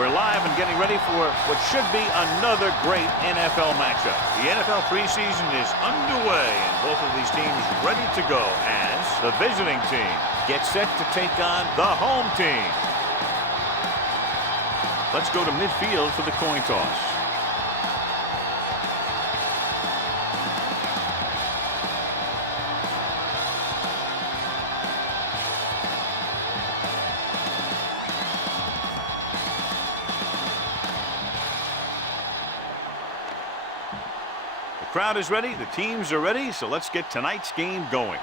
We're live and getting ready for what should be another great NFL matchup. The NFL preseason is underway, and both of these teams ready to go as the visiting team gets set to take on the home team. Let's go to midfield for the coin toss. Crowd is ready, the teams are ready, so let's get tonight's game going.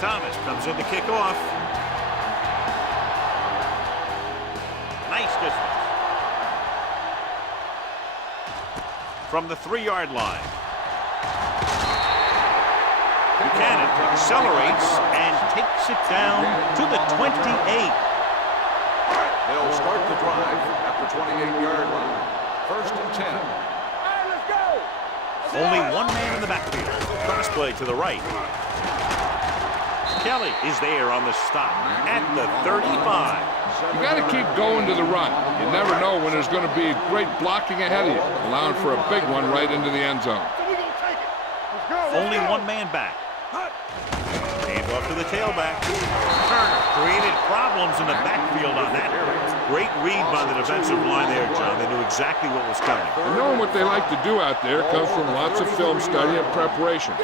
Thomas comes in to kick off. Nice distance. From the 3-yard line. Buchanan accelerates and takes it down to the 28. They'll start the drive at the 28-yard line. 1st and 10. Only one man in the backfield. Crossplay to the right. Kelly is there on the stop at the 35. You got to keep going to the run. You never know when there's going to be great blocking ahead of you, allowing for a big one right into the end zone. Only one man back. Hand off to the tailback. Turner created problems in the backfield on that. Great read by the defensive line there, John. They knew exactly what was coming. And knowing what they like to do out there comes from lots of film study and preparation.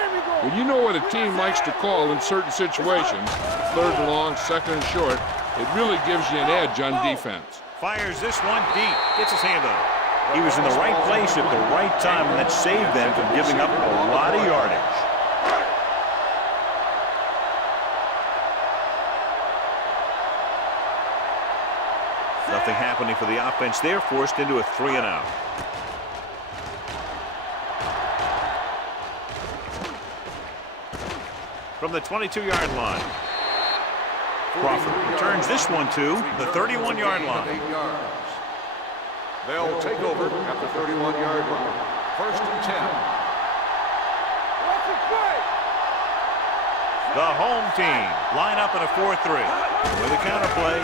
When you know what a team likes to call in certain situations, 3rd and long, 2nd and short, it really gives you an edge on defense. Fires this one deep. Gets his hand on it. He was in the right place at the right time, and that saved them from giving up a lot of yardage. Nothing happening for the offense there, forced into a 3-and-out. From the 22-yard line. Crawford returns this one to the 31-yard line. They'll take over at the 31-yard line. 1st and 10. The home team line up in a 4-3 with a counterplay.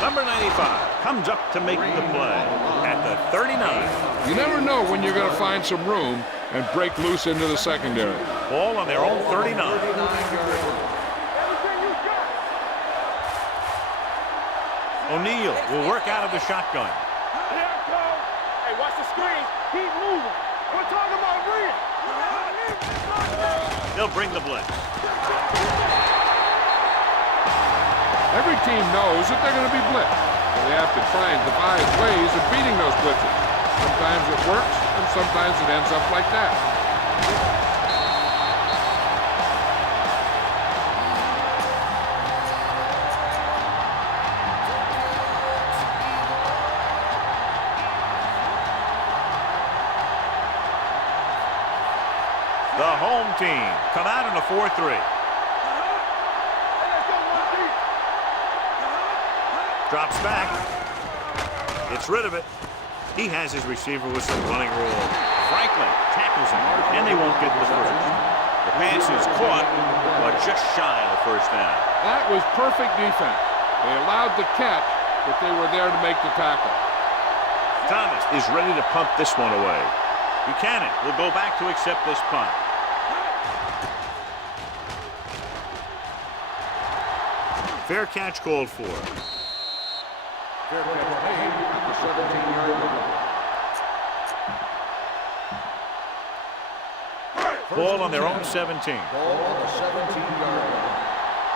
Number 95 comes up to make the play at the 39. You never know when you're going to find some room and break loose into the secondary. Ball on their own 39. O'Neal will work out of the shotgun. Here I go. Hey, watch the screen. Keep moving. We're talking about reading. They'll bring the blitz. Every team knows that they're going to be blitzed. So they have to try and devise ways of beating those blitzes. Sometimes it works, and sometimes it ends up like that. The home team come out in a 4-3. Drops back. Gets rid of it. He has his receiver with some running room. Franklin tackles him, and they won't get the first. The pass is caught, but just shy of the first down. That was perfect defense. They allowed the catch, but they were there to make the tackle. Thomas is ready to punt this one away. Buchanan will go back to accept this punt. Fair catch called for. Fair catch made at the 17-yard line. Ball on their own 17. Ball on the 17-yard line.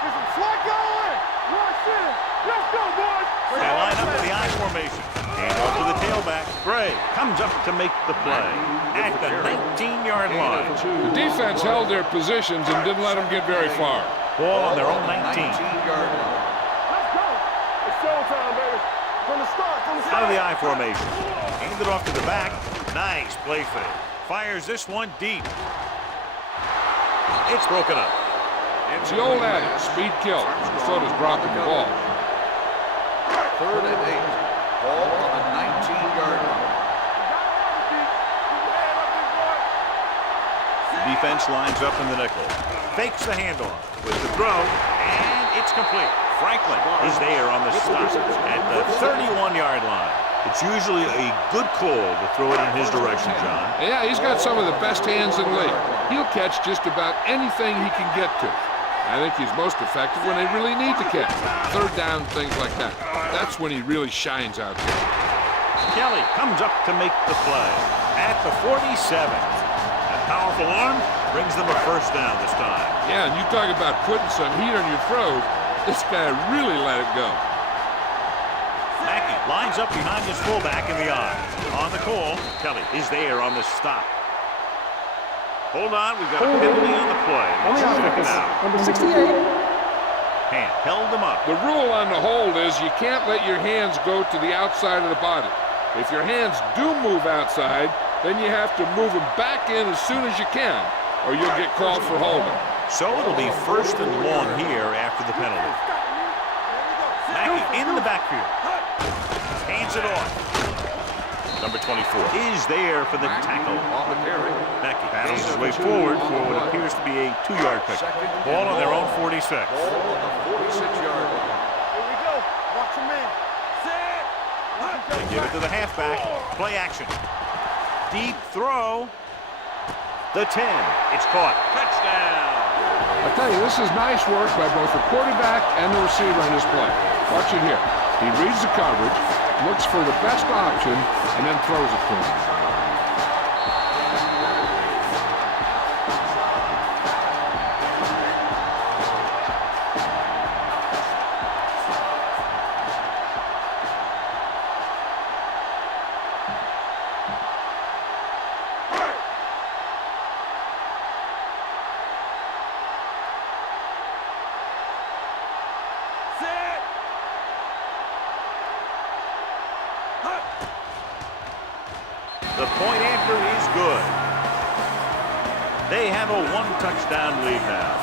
There's some slack going. Let's go, boys. They line up in the I formation. Hand off to the tailback. Gray comes up to make the play at the 19-yard line. The defense held their positions and didn't let them get very far. Ball on their own 19. 19-yard line. Let's go. It's showtime, baby. From the start. Out of the I formation. Hand it off to the back. Nice play fake. Fires this one deep. It's broken up. It's the old adage, speed kills. So does dropping the ball. 3rd and 8. Ball on the 19-yard line. The defense lines up in the nickel. Fakes the handoff with the throw, and it's complete. Franklin is there on the stop at the 31-yard line. It's usually a good call to throw it in his direction, John. Yeah, he's got some of the best hands in the league. He'll catch just about anything he can get to. I think he's most effective when they really need to catch. Third down, things like that. That's when he really shines out there. Kelly comes up to make the play at the 47. That powerful arm brings them a first down this time. Yeah, and you talk about putting some heat on your throws. This guy really let it go. Acme lines up behind his fullback in the eye. On the call, Kelly is there on the stop. Hold on, we've got a penalty on the play. Check it out. Number 68. Hand held him up. The rule on the hold is you can't let your hands go to the outside of the body. If your hands do move outside, then you have to move them back in as soon as you can, or you'll get called for holding. So it'll be first and long here after the penalty. Mackey in the backfield. Hands it off. Number 24 is there for the tackle. Mackey battles his way forward for what appears to be a 2-yard pick. Ball on their own 46. Ball on the 46-yard line. Here we go. Watch your man. Set. They give it to the halfback. Play action. Deep throw. The 10. It's caught. Touchdown. I tell you, this is nice work by both the quarterback and the receiver on this play. Watch it here. He reads the coverage, looks for the best option, and then throws it to him. The point after is good. They have a 1-touchdown lead now.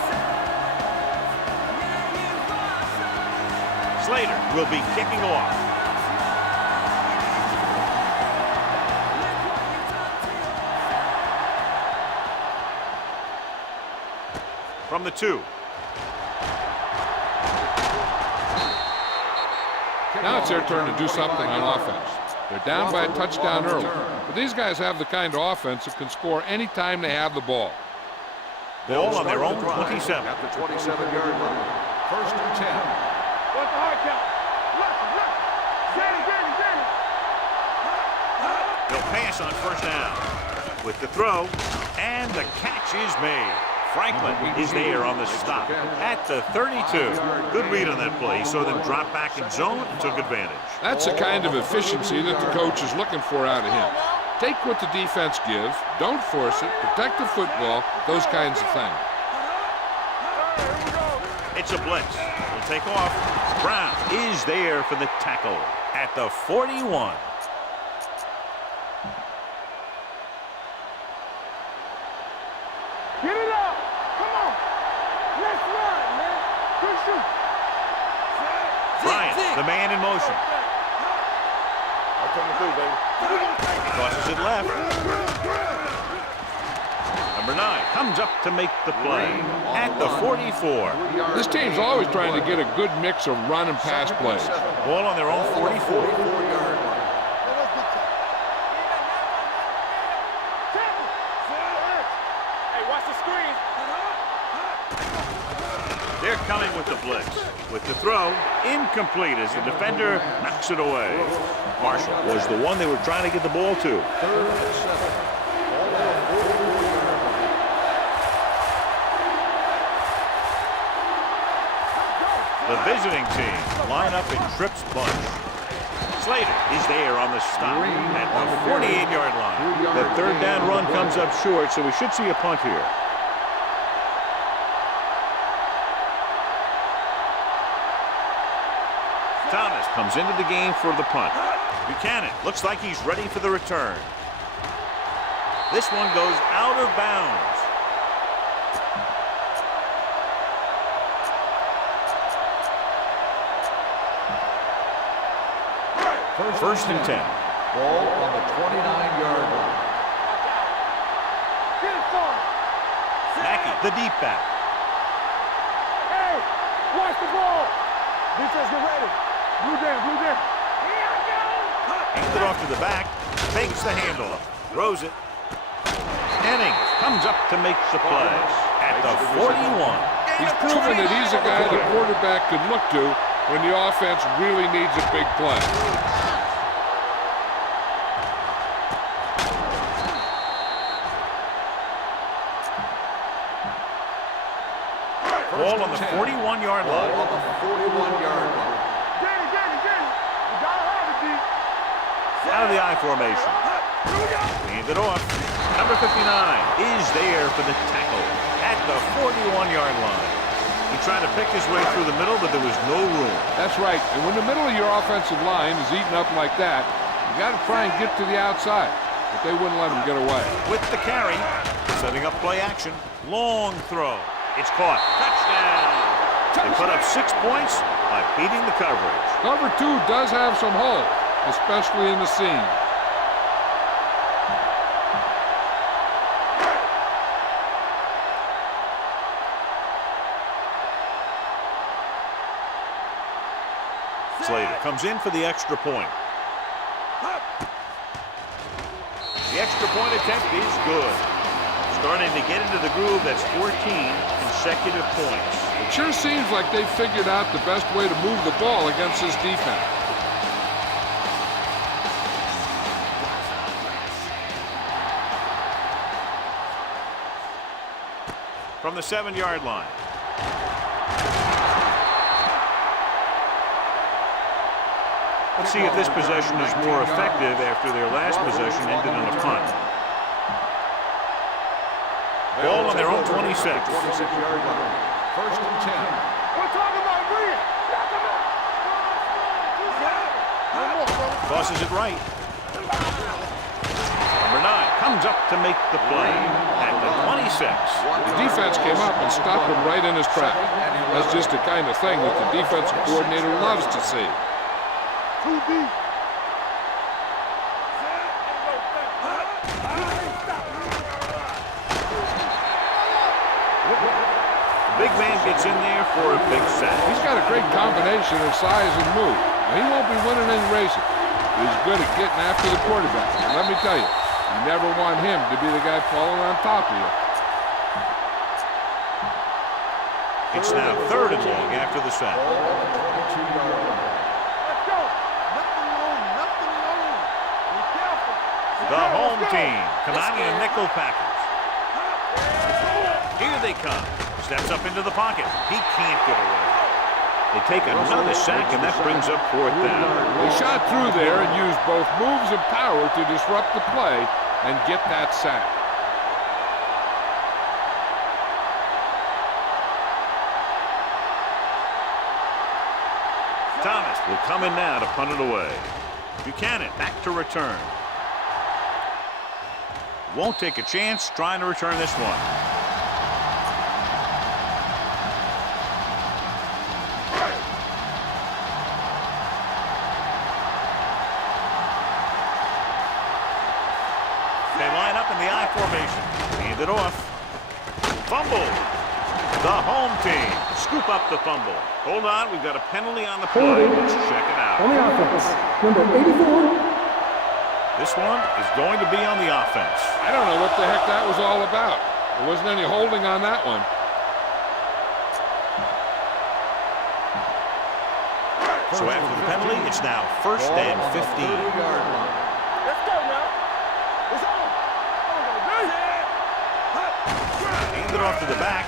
Slater will be kicking off. From the 2. Now it's their turn to do something on offense. They're down by a touchdown early. But these guys have the kind of offense that can score any time they have the ball. Ball on their own 27. At the 27-yard line. First and 10. What's the hard count? Look. Get it. They'll pass on first down. With the throw, and the catch is made. Franklin is there on the stop at the 32. Good read on that play. He saw them drop back in zone and took advantage. That's the kind of efficiency that the coach is looking for out of him. Take what the defense gives, don't force it, protect the football, those kinds of things. It's a blitz. Will take off. Brown is there for the tackle at the 41. Get it up. Come on. Let's run, man. Good shoot. Bryant, the man in motion. I'll come through, baby. Crosses it left. Number 9 comes up to make the play at the 44. This team's always trying to get a good mix of run and pass plays. Ball on their own 44. 44-yard line. Hey, watch the screen. They're coming with the blitz. With the throw, incomplete as the defender knocks it away. Marshall was the one they were trying to get the ball to. Third and 7. Ball on the 44-yard line. The visiting team line up in trips bunch. Slater is there on the stop at the 48-yard line. The third down run comes up short, so we should see a punt here. Thomas comes into the game for the punt. Buchanan looks like he's ready for the return. This one goes out of bounds. First and 10. Ball on the 29-yard line. Get it, son. Mackey, the deep back. Hey, watch the ball. Defense, get ready. Blue down, blue down. Here I go. Hands it off to the back. Takes the handoff. Throws it. Jennings comes up to make the play at the 41. He's proven that he's a guy the quarterback could look to when the offense really needs a big play. Ball on the 41-yard line. On the 41-yard line. Danny. You gotta have it, D. Out of the I formation. Hand it off. Number 59 is there for the tackle at the 41-yard line. He tried to pick his way through the middle, but there was no room. That's right. And when the middle of your offensive line is eaten up like that, you got to try and get to the outside. But they wouldn't let him get away. With the carry, setting up play action. Long throw. It's caught. Touchdown. They put up 6 points by beating the coverage. Cover 2 does have some hold, especially in the seam. Slater comes in for the extra point. The extra point attempt is good. Starting to get into the groove. That's 14 consecutive points. It sure seems like they've figured out the best way to move the ball against this defense. From the 7-yard line. Let's see if this possession is more effective after their last possession ended in a punt. Ball on their own 26. 26-yard line. First and 10. We're talking about Green. Tosses it right. Number 9 comes up to make the play at the 26. The defense came up and stopped him right in his track. That's just the kind of thing that the defensive coordinator loves to see. 2 deep. Big man gets in there for a big sack. He's got a great combination of size and move. Now, he won't be winning any races. He's good at getting after the quarterback. And let me tell you, you never want him to be the guy falling on top of you. It's now 3rd and long after the sack. Let's go. Nothing long. Be careful. The home team combining a nickel package. Here they come. Steps up into the pocket. He can't get away. They take another sack, and that brings up 4th down. They shot through there and used both moves and power to disrupt the play and get that sack. Thomas will come in now to punt it away. Buchanan back to return. Won't take a chance trying to return this one. They line up in the I formation. Hand it off. Fumble. The home team scoop up the fumble. Hold on, we've got a penalty on the play. Let's check it out. On the offense, number 84. This one is going to be on the offense. I don't know what the heck that was all about. There wasn't any holding on that one. So after the penalty, it's now 1st and 15. Let's go now. It's on. Hand it off to the back.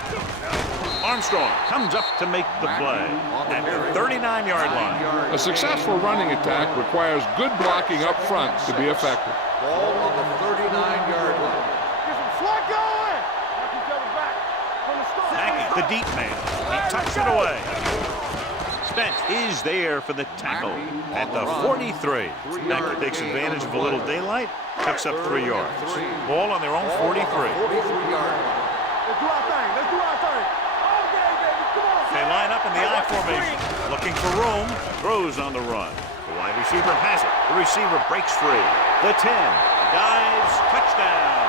Armstrong comes up to make the play at the 39-yard line. A successful running attack requires good blocking up front to be effective. Ball on the 39-yard line. Get some slack going. Knock each other back from the start. Mackey, the deep man. He tucks it away. Spence is there for the tackle at the 43. Mackey takes advantage of a little daylight, picks up 3 yards. Ball on their own 43. 43-yard line. Let's do our thing. Let's do our thing. Okay, baby. Come on. They line up in the I formation, looking for room, throws on the run. The wide receiver has it. The receiver breaks free. The 10 dives, touchdown.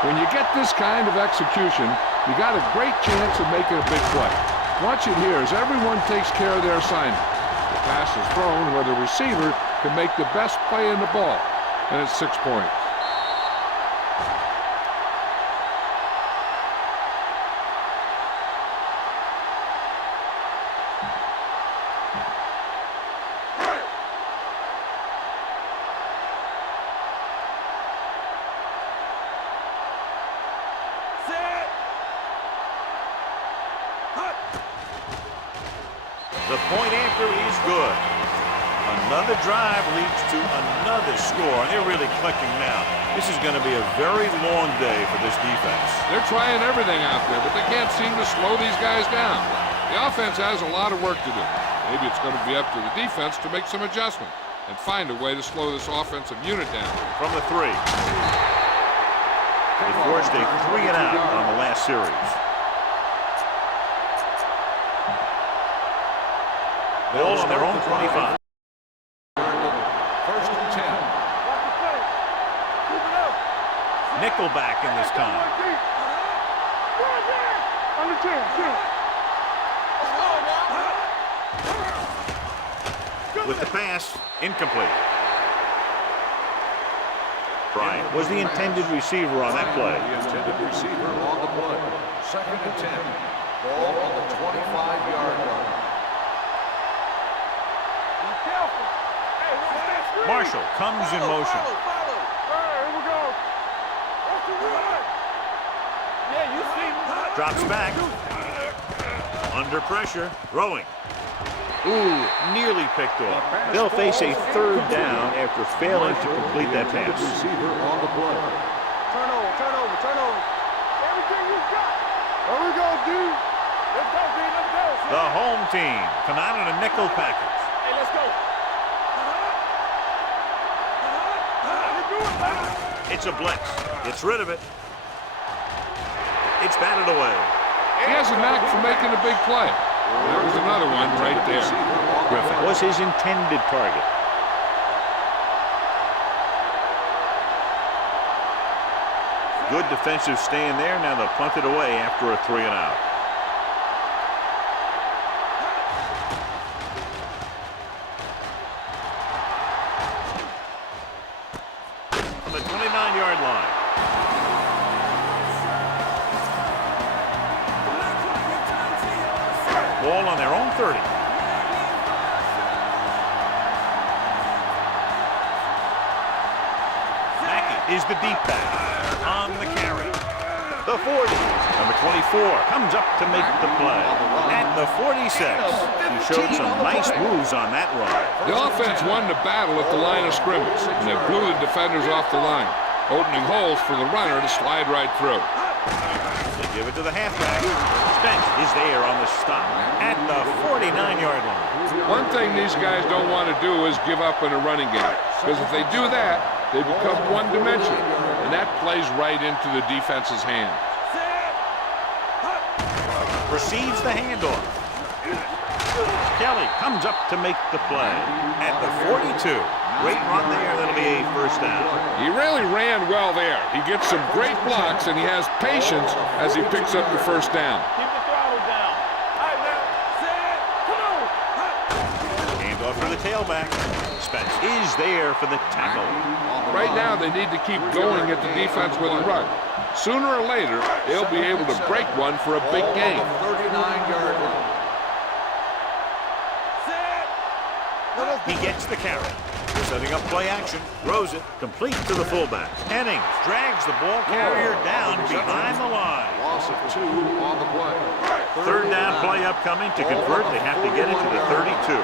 When you get this kind of execution, you got a great chance of making a big play. Watch it here as everyone takes care of their assignment. The pass is thrown where the receiver can make the best play in the ball, and it's 6 points. The point after is good. Another drive leads to another score, and they're really clicking now. This is going to be a very long day for this defense. They're trying everything out there, but they can't seem to slow these guys down. The offense has a lot of work to do. Maybe it's going to be up to the defense to make some adjustment and find a way to slow this offensive unit down. From the 3. They forced a 3-and-out on the last series. Ball on their own 25. First and 10. Nickelback in this time. Under 10. With the pass, incomplete. Bryant was the intended receiver on that play. The intended receiver on the play. Second and 10. Ball on the 25-yard line. Marshall comes in motion. Here we go. Yeah, you see. Drops back. Under pressure. Throwing. Ooh, nearly picked off. They'll face a 3rd down after failing to complete that pass. Receiver on the play. Turn over. Everything you got. There we go, dude. Let's go, dude. Let's go. The home team come out in a nickel package. Hey, let's go. It's a blitz. Gets rid of it. It's batted away. He has a knack for making a big play. That was another one right there. Griffin was his intended target. Good defensive stand there. Now they'll punt it away after a 3-and-out. From the 29-yard line. Ball on their own 30. Mackey is the deep back on the carry. The 40. Number 24 comes up to make the play. At the 46, he showed some nice moves on that run. The offense won the battle at the line of scrimmage, and they blew the defenders off the line, opening holes for the runner to slide right through. They give it to the halfback. Spence is there on the stop at the 49-yard line. One thing these guys don't want to do is give up in a running game, because if they do that, they become one-dimensional, and that plays right into the defense's hand. Receives the handoff. Kelly comes up to make the play at the 42. Great run there. That'll be a 1st down. He really ran well there. He gets some great blocks, and he has patience as he picks up the 1st down. Keep the throttle down. All right, now. Come on. Handoff for the tailback. Spence is there for the tackle. Right now, they need to keep going at the defense with a run. Sooner or later, they'll be able to break one for a big game. 39-yard line. He gets the carry. Setting up play action. Throws it complete to the fullback. Hennings drags the ball carrier down behind the line. Loss of 2 on the play. 3rd down play upcoming. To convert, they have to get it to the 32.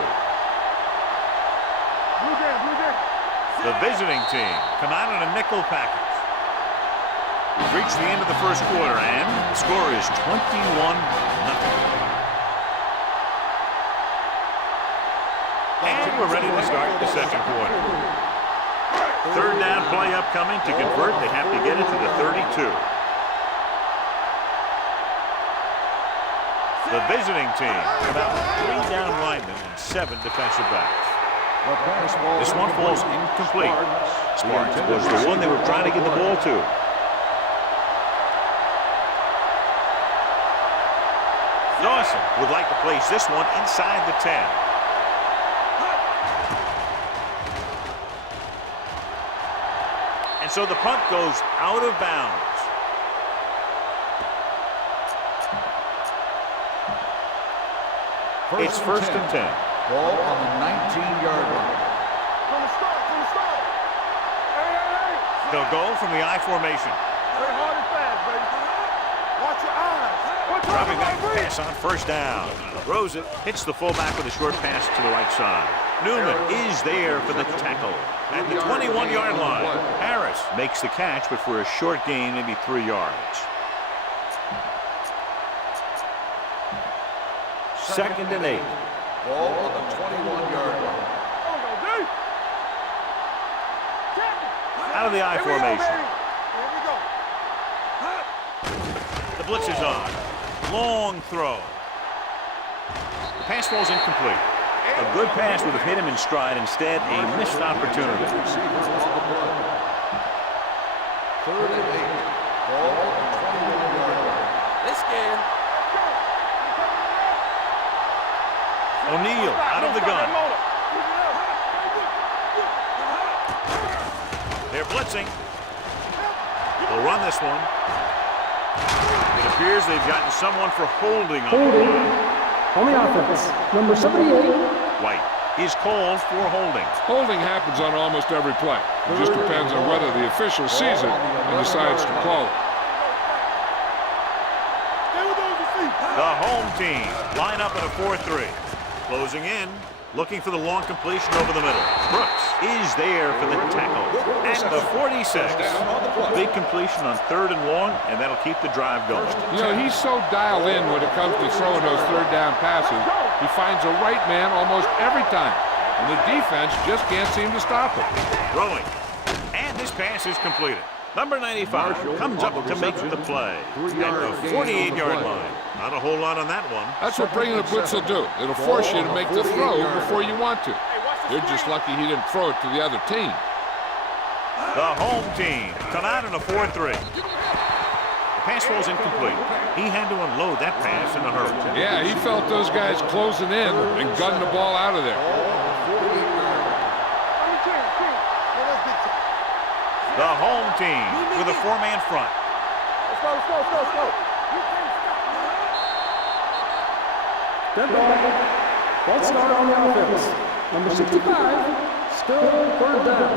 The visiting team come out in a nickel package. We've reached the end of the 1st quarter, and the score is 21-0. And we're ready to start the 2nd quarter. 3rd down play upcoming. To convert, they have to get it to the 32. The visiting team come out with 3 down linemen and 7 defensive backs. This one falls incomplete. Spartans was the one they were trying to get the ball to. Dawson would like to place this one inside the 10. And so the punt goes out of bounds. It's first and 10. Ball on the 19-yard line. From the start, from the start. Hey. They'll go from the I formation. Play hard and fast, baby. Watch your eyes. Dropping back to pass on first down. Throws it, hits the fullback with a short pass to the right side. Newman is there for the tackle at the 21-yard line. Harris makes the catch, but for a short gain, maybe 3 yards. Second and 8. Ball on the 21-yard line. Out of the I formation. Here we go. The blitz is on. Long throw. Pass falls incomplete. A good pass would have hit him in stride. Instead, a missed opportunity. Third and 8. Ball on the 21-yard line. This game. O'Neal out of the gun. They're blitzing. They'll run this one. It appears they've gotten someone for holding on. Holding on the offense. Number 78. White is called for holding. Holding happens on almost every play. It just depends on whether the official sees it and decides to call it. The home team line up in a 4-3. Closing in, looking for the long completion over the middle. Brooks is there for the tackle at the 46. Big completion on 3rd and long, and that'll keep the drive going. You know, he's so dialed in when it comes to throwing those 3rd down passes. He finds the right man almost every time, and the defense just can't seem to stop him. Throwing, and this pass is completed. Number 95 comes up to make the play at the 48-yard line. Not a whole lot on that one. That's what bringing the blitz will do. It'll force you to make the throw before you want to. You're just lucky he didn't throw it to the other team. The home team come out in a 4-3. The pass falls incomplete. He had to unload that pass in a hurry. Yeah, he felt those guys closing in and gunned the ball out of there. The home team with a 4-man front. Let's go, let's go, let's go, let's go. Dead ball. False start on the offense. Number 65. Still 3rd down.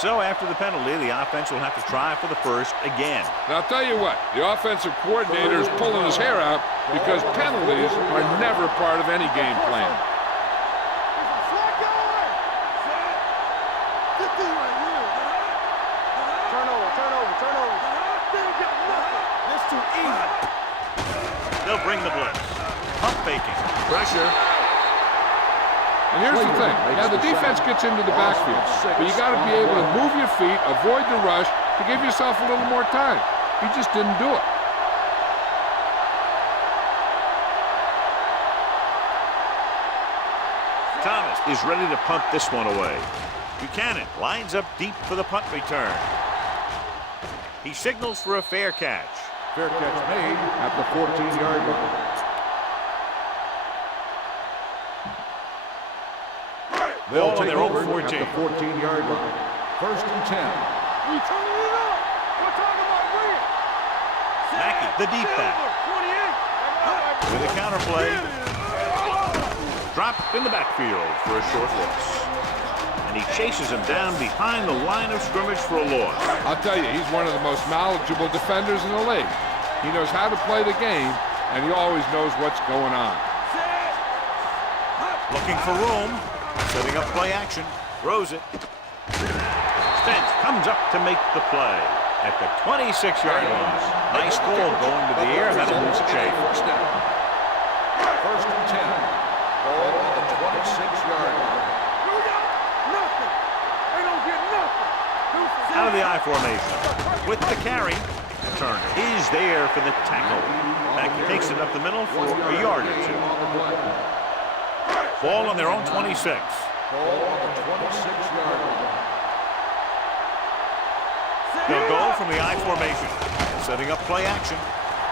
So after the penalty, the offense will have to try for the first again. Now, I'll tell you what, the offensive coordinator is pulling his hair out because penalties are never part of any game plan. They'll bring the blitz. Pump faking. Pressure. And here's the thing. Now, the defense gets into the backfield, but you got to be able to move your feet, avoid the rush, to give yourself a little more time. He just didn't do it. Thomas is ready to punt this one away. Buchanan lines up deep for the punt return. He signals for a fair catch. Fair catch made at the 14-yard line. They'll take their own over 14. at the 14-yard line. First and 10. We turning it up. We're talking about Green. Mackey, the deep back. 28. With a counterplay. Dropped in the backfield for a short loss. And he chases him down behind the line of scrimmage for a loss. I'll tell you, he's one of the most knowledgeable defenders in the league. He knows how to play the game, and he always knows what's going on. Looking for room. Setting up play action. Throws it. Spence comes up to make the play at the 26-yard line. Nice ball going to the air. That'll lose a chain. First down. First and 10. Ball on the 26-yard line. Nothing. They don't get nothing. Out of the I formation. With the carry. Turner is there for the tackle. Mackey takes it up the middle for a yard or two. Ball on their own 26. Ball on the 26-yard line. They'll go from the I formation. Setting up play action.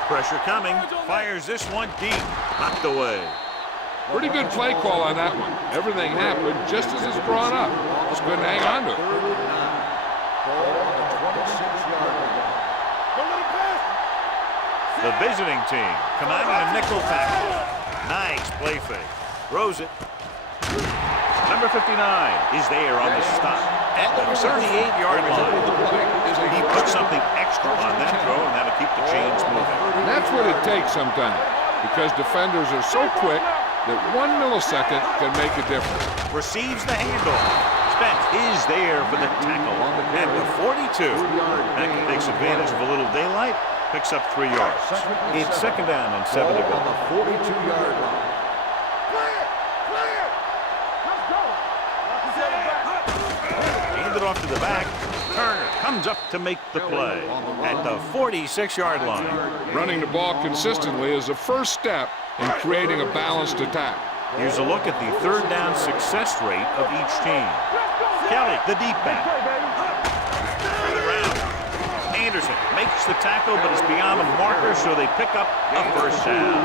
Pressure coming. Fires this one deep. Knocked away. Pretty good play call on that one. Everything happened just as it's brought up. Just couldn't hang on to it. Ball on the 26-yard line. The visiting team come out in a nickel tackle. Nice play fake. Throws it. Number 59 is there on the stop at the 38-yard line. He put something extra on that throw, and that'll keep the chains moving. And that's what it takes sometimes, because defenders are so quick that 1 millisecond can make a difference. Receives the handoff. Spence is there for the tackle at the 42. Acme takes advantage of a little daylight, picks up 3 yards. It's second down and 7 to go. On the 42-yard line. Hand it off to the back. Turner comes up to make the play at the 46-yard line. Running the ball consistently is the first step in creating a balanced attack. Here's a look at the third down success rate of each team. Kelly, the deep back. Turn around. Anderson makes the tackle, but it's beyond the marker, so they pick up a first down.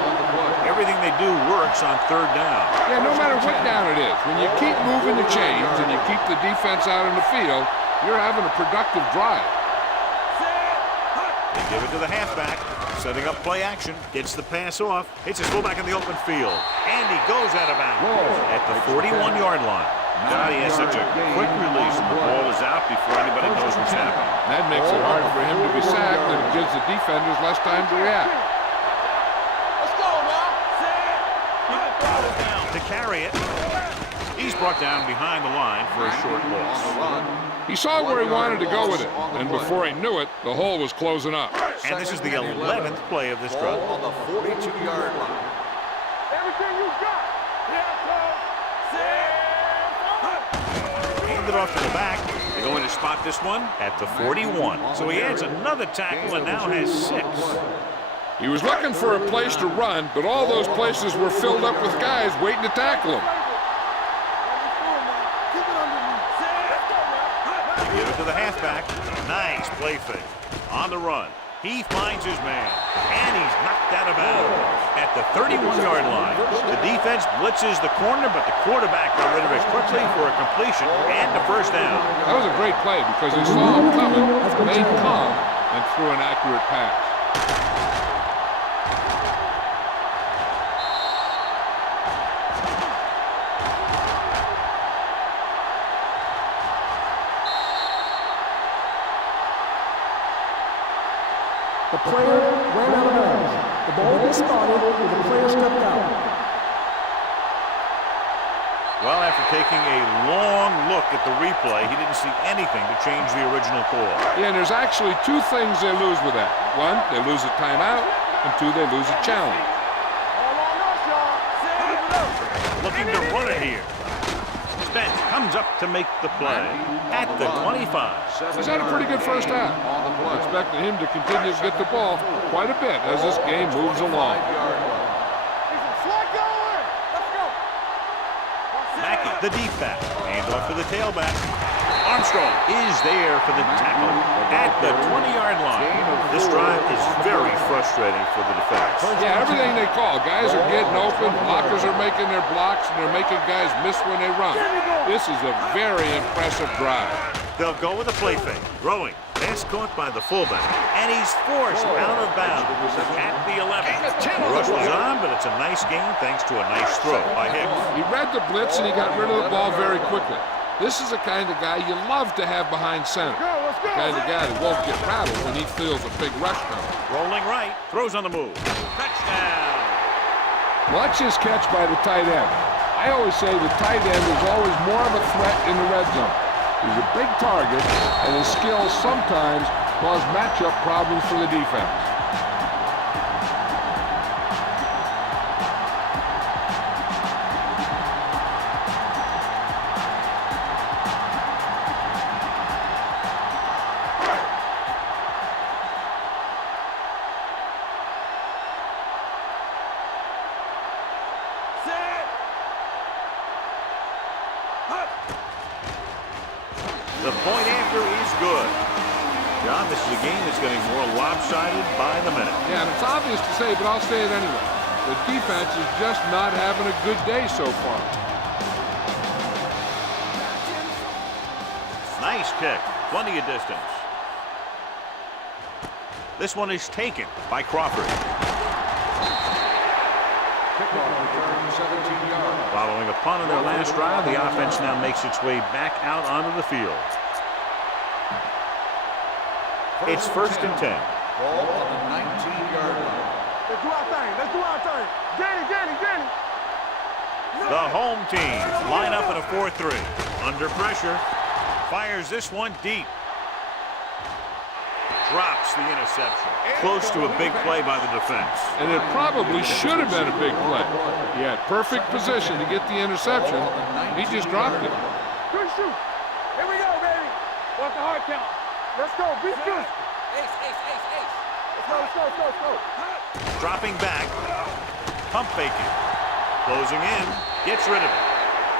Everything they do works on third down. Yeah, no matter what down it is, when you keep moving the chains and you keep the defense out in the field, you're having a productive drive. They give it to the halfback, setting up play action, gets the pass off, hits his fullback in the open field, and he goes out of bounds at the 41-yard line. God, he has such a quick release, and the ball is out before anybody knows what's happening. That makes it hard for him to be sacked, and it gives the defenders less time to react. Let's go, man. To carry it, he's brought down behind the line for a short loss. He saw where he wanted to go with it, and before he knew it, the hole was closing up. And this is the 11th play of this drive. On the 42-yard line. Everything you got. Hand it off to the back. They're going to spot this one at the 41. So he adds another tackle and now has 6. He was looking for a place to run, but all those places were filled up with guys waiting to tackle him. Give it to the halfback. Nice play fake. On the run. He finds his man. And he's knocked out of bounds at the 31-yard line. The defense blitzes the corner, but the quarterback got rid of it quickly for a completion and a first down. That was a great play because he saw him coming, made calm, and threw an accurate pass. The player ran out of bounds. The ball was spotted when the player stepped out. Well, after taking a long look at the replay, he didn't see anything to change the original call. Yeah, and there's actually 2 things they lose with that. 1, they lose a timeout, and 2, they lose a challenge. Looking to run it here. Spence comes up to make the play at the 25. He's had a pretty good first half. Expecting him to continue to get the ball quite a bit as this game moves along. Mackey, the deep back. Hand off to the tailback. Armstrong is there for the tackle at the 20-yard line. This drive is very frustrating for the defense. Yeah, everything they call. Guys are getting open, blockers are making their blocks, and they're making guys miss when they run. This is a very impressive drive. They'll go with a play fake. Throwing. Pass caught by the fullback. And he's forced out of bounds at the 11. The rush was on, but it's a nice gain thanks to a nice throw by Hicks. He read the blitz, and he got rid of the ball very quickly. This is the kind of guy you love to have behind center. The kind of guy that won't get rattled when he feels a big rush coming. Rolling right. Throws on the move. Touchdown. Watch his catch by the tight end. I always say the tight end is always more of a threat in the red zone. He's a big target, and his skills sometimes cause matchup problems for the defense. The point after is good. John, this is a game that's getting more lopsided by the minute. Yeah, and it's obvious to say, but I'll say it anyway. The defense is just not having a good day so far. Nice kick. Plenty of distance. This one is taken by Crawford. Kickoff return 17 yards. Following a punt on their last drive, the offense now makes its way back out onto the field. It's first and 10. Ball on the 19-yard line. Let's do our thing. Let's do our thing. Danny. The home team line up in a 4-3. Under pressure. Fires this one deep. Drops the interception. Close to a big play by the defense. And it probably should have been a big play. He had perfect position to get the interception. He just dropped it. Good shoot. Here we go, baby. What's the hard count? Let's go. Be good. Ace. Let's go. Dropping back. Pump faking. Closing in. Gets rid of it.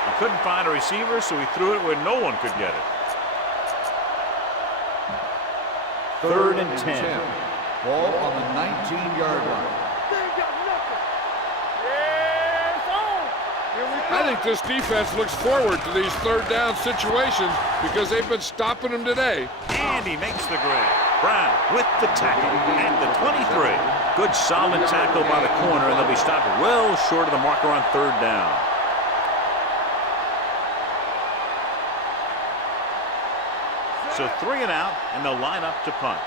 He couldn't find a receiver, so he threw it where no one could get it. Third and 10. Ball on the 19-yard line. They ain't got nothing. Yeah, it's on. Here we go. I think this defense looks forward to these third down situations because they've been stopping them today. And he makes the grab. Brown with the tackle at the 23. Good solid tackle by the corner, and they'll be stopped well short of the marker on third down. So 3 and out, and they'll line up to punt.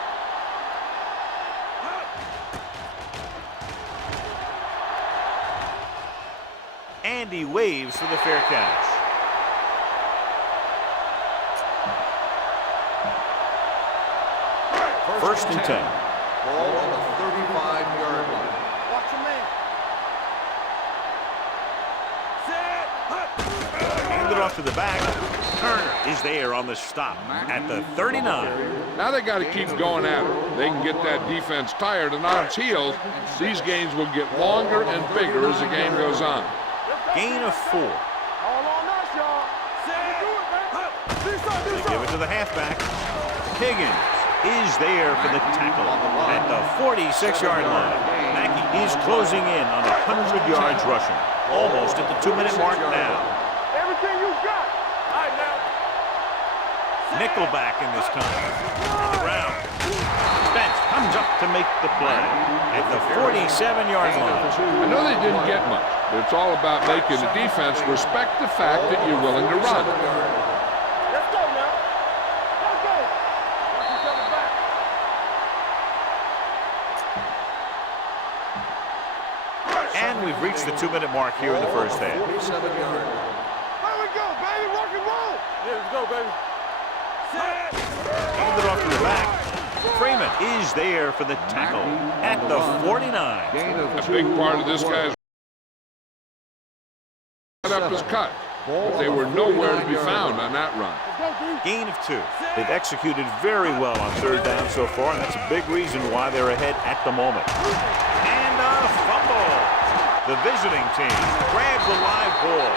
Andy waves for the fair catch. First and 10. Ball on the 35-yard line. Watch your man. Handed off to the back. Turner is there on the stop at the 39. Now they got to keep going at it. They can get that defense tired and on its heels. These games will get longer and bigger as the game goes on. Gain of 4. All on us, y'all. Do it, man. They give it to the halfback. Higgins is there for the tackle at the 46-yard line. Mackey is closing in on 100 yards rushing. Almost at the 2-minute mark now. Everything you got. All right, now. Nickelback in this time. Brown. Spence comes up to make the play at the 47-yard line. I know they didn't get much, but it's all about making the defense respect the fact that you're willing to run. Let's go now. Let's go. Watch each other back. And we've reached the 2-minute mark here in the first half. 47-yard line. There we go, baby. Rock and roll. Yeah, let's go, baby. Handed off to the back. Freeman is there for the tackle at the 49. Gain of A 2. big part of this guy's up his cut, but they were nowhere to be found on that run. Gain of 2. They've executed very well on third down so far, and that's a big reason why they're ahead at the moment. And a fumble. The visiting team grabs the live ball.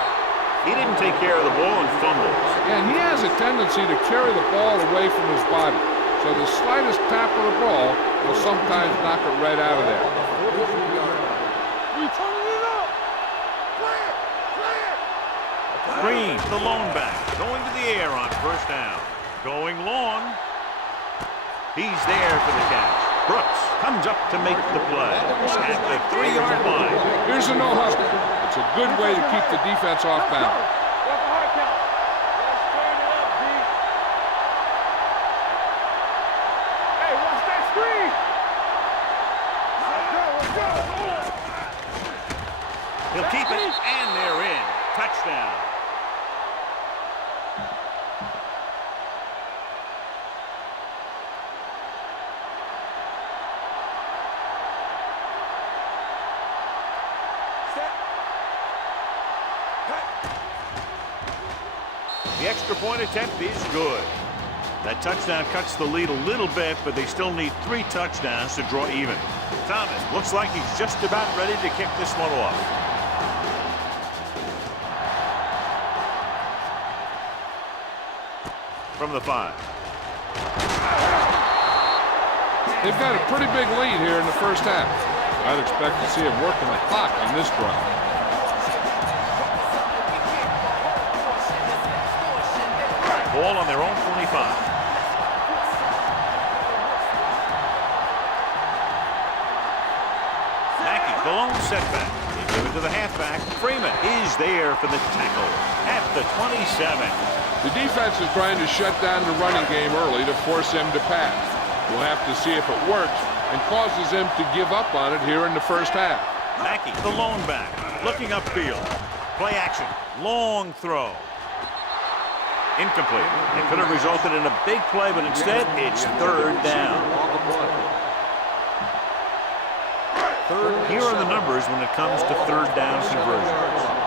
He didn't take care of the ball and fumbles. And he has a tendency to carry the ball away from his body, so the slightest tap of the ball will sometimes knock it right out of there. We turning it up. Clear. Green, the lone back, going to the air on first down. Going long. He's there for the catch. Brooks comes up to make the play at the 3-yard line. Here's a no-huddle. It's a good way to keep the defense off balance. What's the hard count? Let's turn it up, D. Hey, watch that screen. Let's go. He'll keep it, and they're in. Touchdown. The extra point attempt is good. That touchdown cuts the lead a little bit, but they still need 3 touchdowns to draw even. Thomas looks like he's just about ready to kick this one off. From the 5. They've got a pretty big lead here in the first half. I'd expect to see them working the clock on this drive. Ball on their own 25. Mackey, the lone setback. They give it to the halfback. Freeman is there for the tackle at the 27. The defense is trying to shut down the running game early to force him to pass. We'll have to see if it works and causes him to give up on it here in the first half. Mackey, the lone back, looking upfield. Play action, long throw. Incomplete. It could have resulted in a big play, but instead it's third down. Here are the numbers when it comes to third down conversions.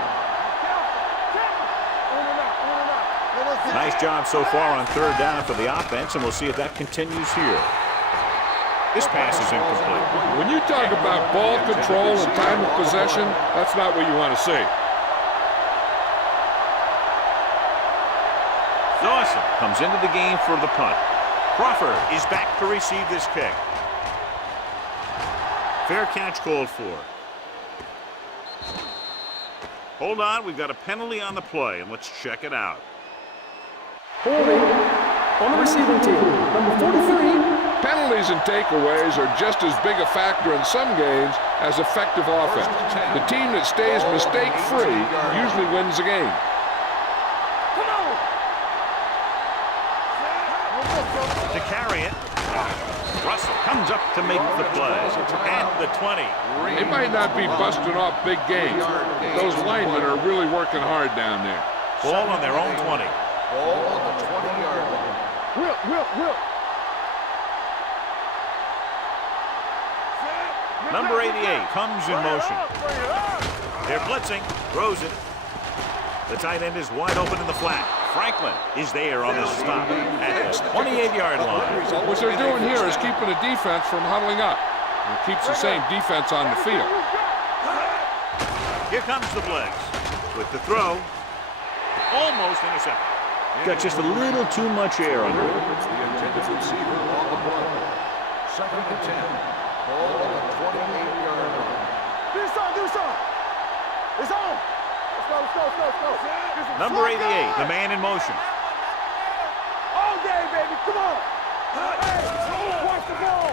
Nice job so far on third down for the offense, and we'll see if that continues here. This pass is incomplete. When you talk about ball control and time of possession, that's not what you want to see. Dawson comes into the game for the punt. Crawford is back to receive this kick. Fair catch called for. Hold on, we've got a penalty on the play, and let's check it out. Holding on the receiving team, number 43. Penalties and takeaways are just as big a factor in some games as effective offense. The team that stays mistake-free usually wins the game. To carry it, Russell comes up to make the play at the 20. They might not be busting off big games, but those linemen are really working hard down there. Ball on their own 20. Ball on the 20-yard line. Will. Number 88 comes in motion. They're blitzing, throws it. The tight end is wide open in the flat. Franklin is there on this stop at the 28-yard line. What they're doing here is keeping the defense from huddling up. It keeps the same defense on the field. Here comes the blitz with the throw. Almost intercepted. Got just a little too much air under it. The intended receiver on the play. 2nd and 10. Ball on the 28-yard line. Do something. It's on. Let's go. Number 88, the man in motion. All day, baby. Come on. Hey, watch the ball.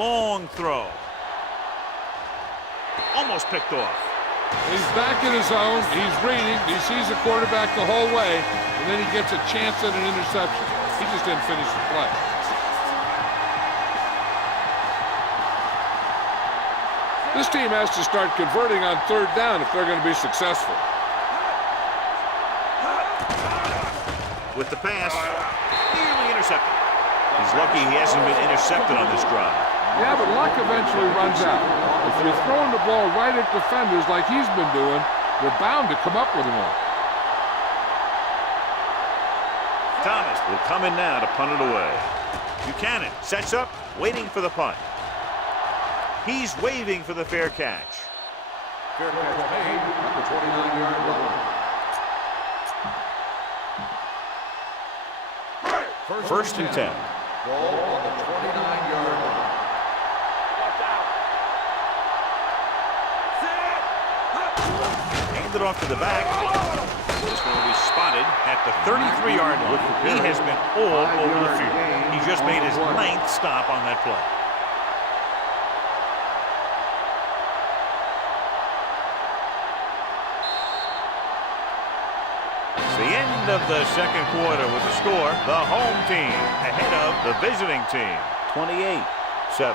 Long throw. Almost picked off. He's back in his zone. He's reading. He sees the quarterback the whole way, and then he gets a chance at an interception. He just didn't finish the play. This team has to start converting on third down if they're going to be successful. With the pass, nearly intercepted. He's lucky he hasn't been intercepted on this drive. Yeah, but luck eventually runs out. If you're throwing the ball right at defenders like he's been doing, you're bound to come up with one. Thomas will come in now to punt it away. Buchanan sets up, waiting for the punt. He's waving for the fair catch. Fair catch made at the 29-yard line. First and 10. Ball on the 29-yard line. Hand it off to the back. This one will be spotted at the 33-yard line. He has been all over the field. He just made his 9th stop on that play. The end of the second quarter with the score, the home team ahead of the visiting team, 28-7.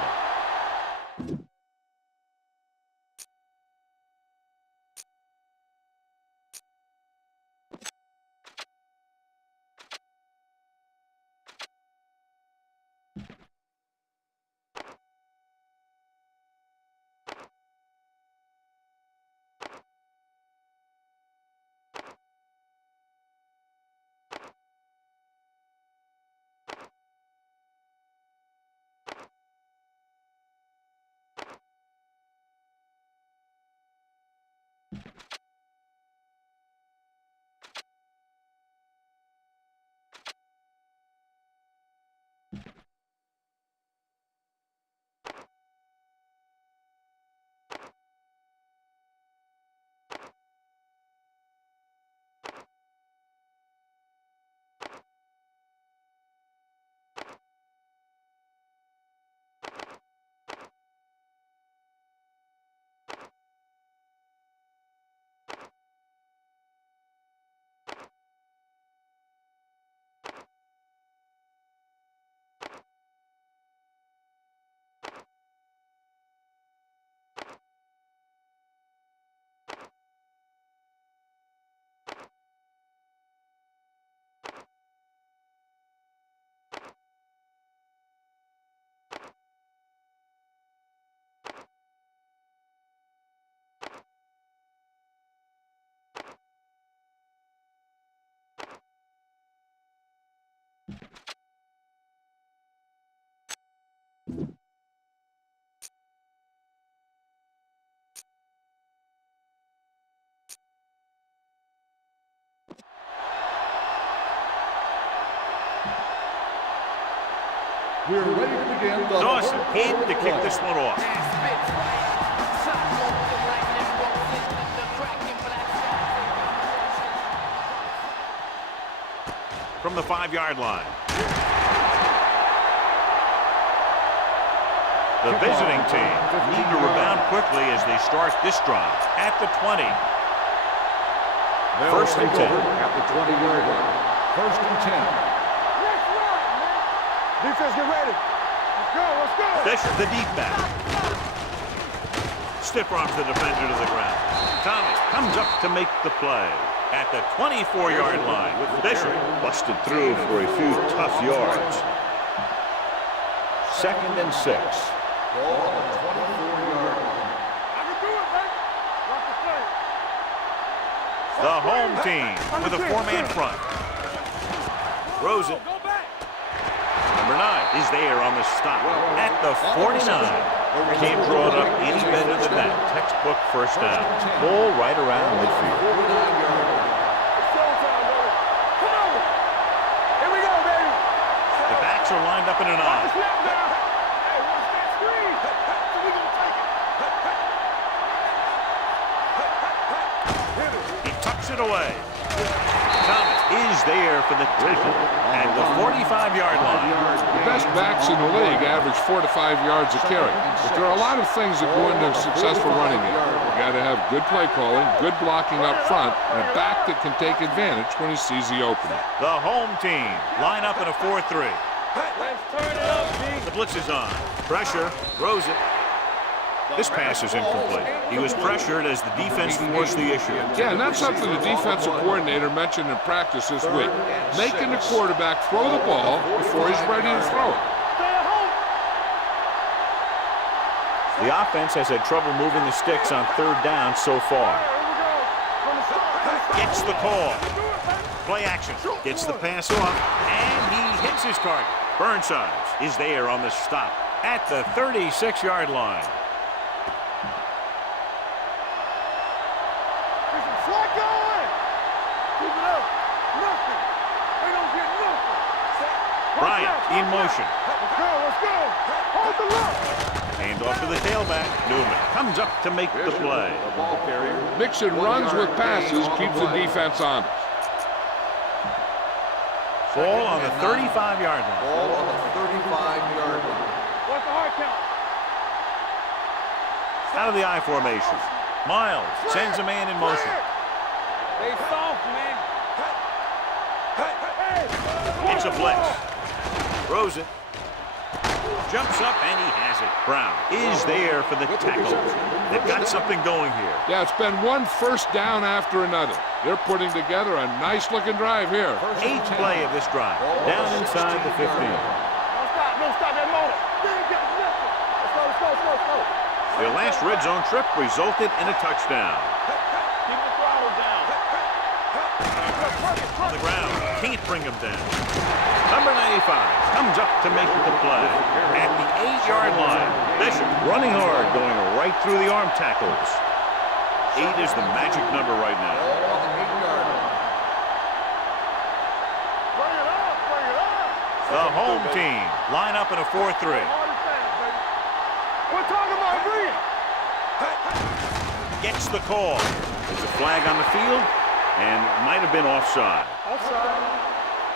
We're ready to begin the Dawson third in to quarter. kick this one off. From the 5-yard line. The visiting team need to rebound quickly as they start this drive at the 20. They'll First and take 10. over at the 20-yard line. First and 10. Let's run, man. Defense, get ready. Let's go, let's go. Fisher, the deep back. Stiff arms the defender to the ground. Thomas comes up to make the play at the 24-yard line. Fisher busted through for a few tough yards. Second and 6. Ball on the 24-yard line. I can do it, man. Watch the play. The home team with a 4-man front. Throws it. Go back. Number 9 is there on the stop at the 49. Can't draw it up any better than that. Textbook first down. Ball right around midfield. 49-yard line. It's showtime, baby. Come on. Here we go, baby. The backs are lined up in an Watch the eye. snap down. Hey, watch that screen. So we gonna take it. He tucks it away. Thomas is there for the tackle at the 45-yard line. The best backs in the league average 4 to 5 yards a carry. But there are a lot of things that go into a successful running game. You got to have good play calling, good blocking up front, and a back that can take advantage when he sees the opening. The home team line up in a 4-3. Let's turn it up, B. The blitz is on. Pressure, throws it. This pass is incomplete. He was pressured as the defense forced the issue. Yeah, and that's something the defensive coordinator mentioned in practice this week. Making the quarterback throw the ball before he's ready to throw it. Stay at home. The offense has had trouble moving the sticks on 3rd down so far. Here we go. From the start. Gets the call. Do it, baby. Play action. Gets the pass off, and he hits his target. Burnside is there on the stop at the 36-yard line. Listen, slide going. Keep it up. Nothing. They don't get nothing. Bryant in motion. Let's go, let's go. Hold the look. Hand off to the tailback. Newman comes up to make the play. The ball carrier. Mixing runs with passes keeps the defense honest. Ball on the 35-yard line. Ball on the 35-yard line. What's the hard count? Out of the I formation. Miles sends a man in motion. They soft, man. It's a blitz. Throws it. Jumps up and he has it. Brown is there for the tackle. They've got something going here. Yeah, it's been one first down after another. They're putting together a nice-looking drive here. 8th play of this drive. Down inside the 15. Don't stop that motor. Let's go. Their last red zone trip resulted in a touchdown. Keep the throttle down. On the ground, can't bring him down. Number 95 comes up to make the play at the 8-yard line. Bishop running hard, going right through the arm tackles. 8 is the magic number right now. Ball on the 8-yard line. Bring it up. The home team line up in a 4-3. Hard and fast, baby. We're talking about bring it. Gets the call. There's a flag on the field and might have been offside. Offside.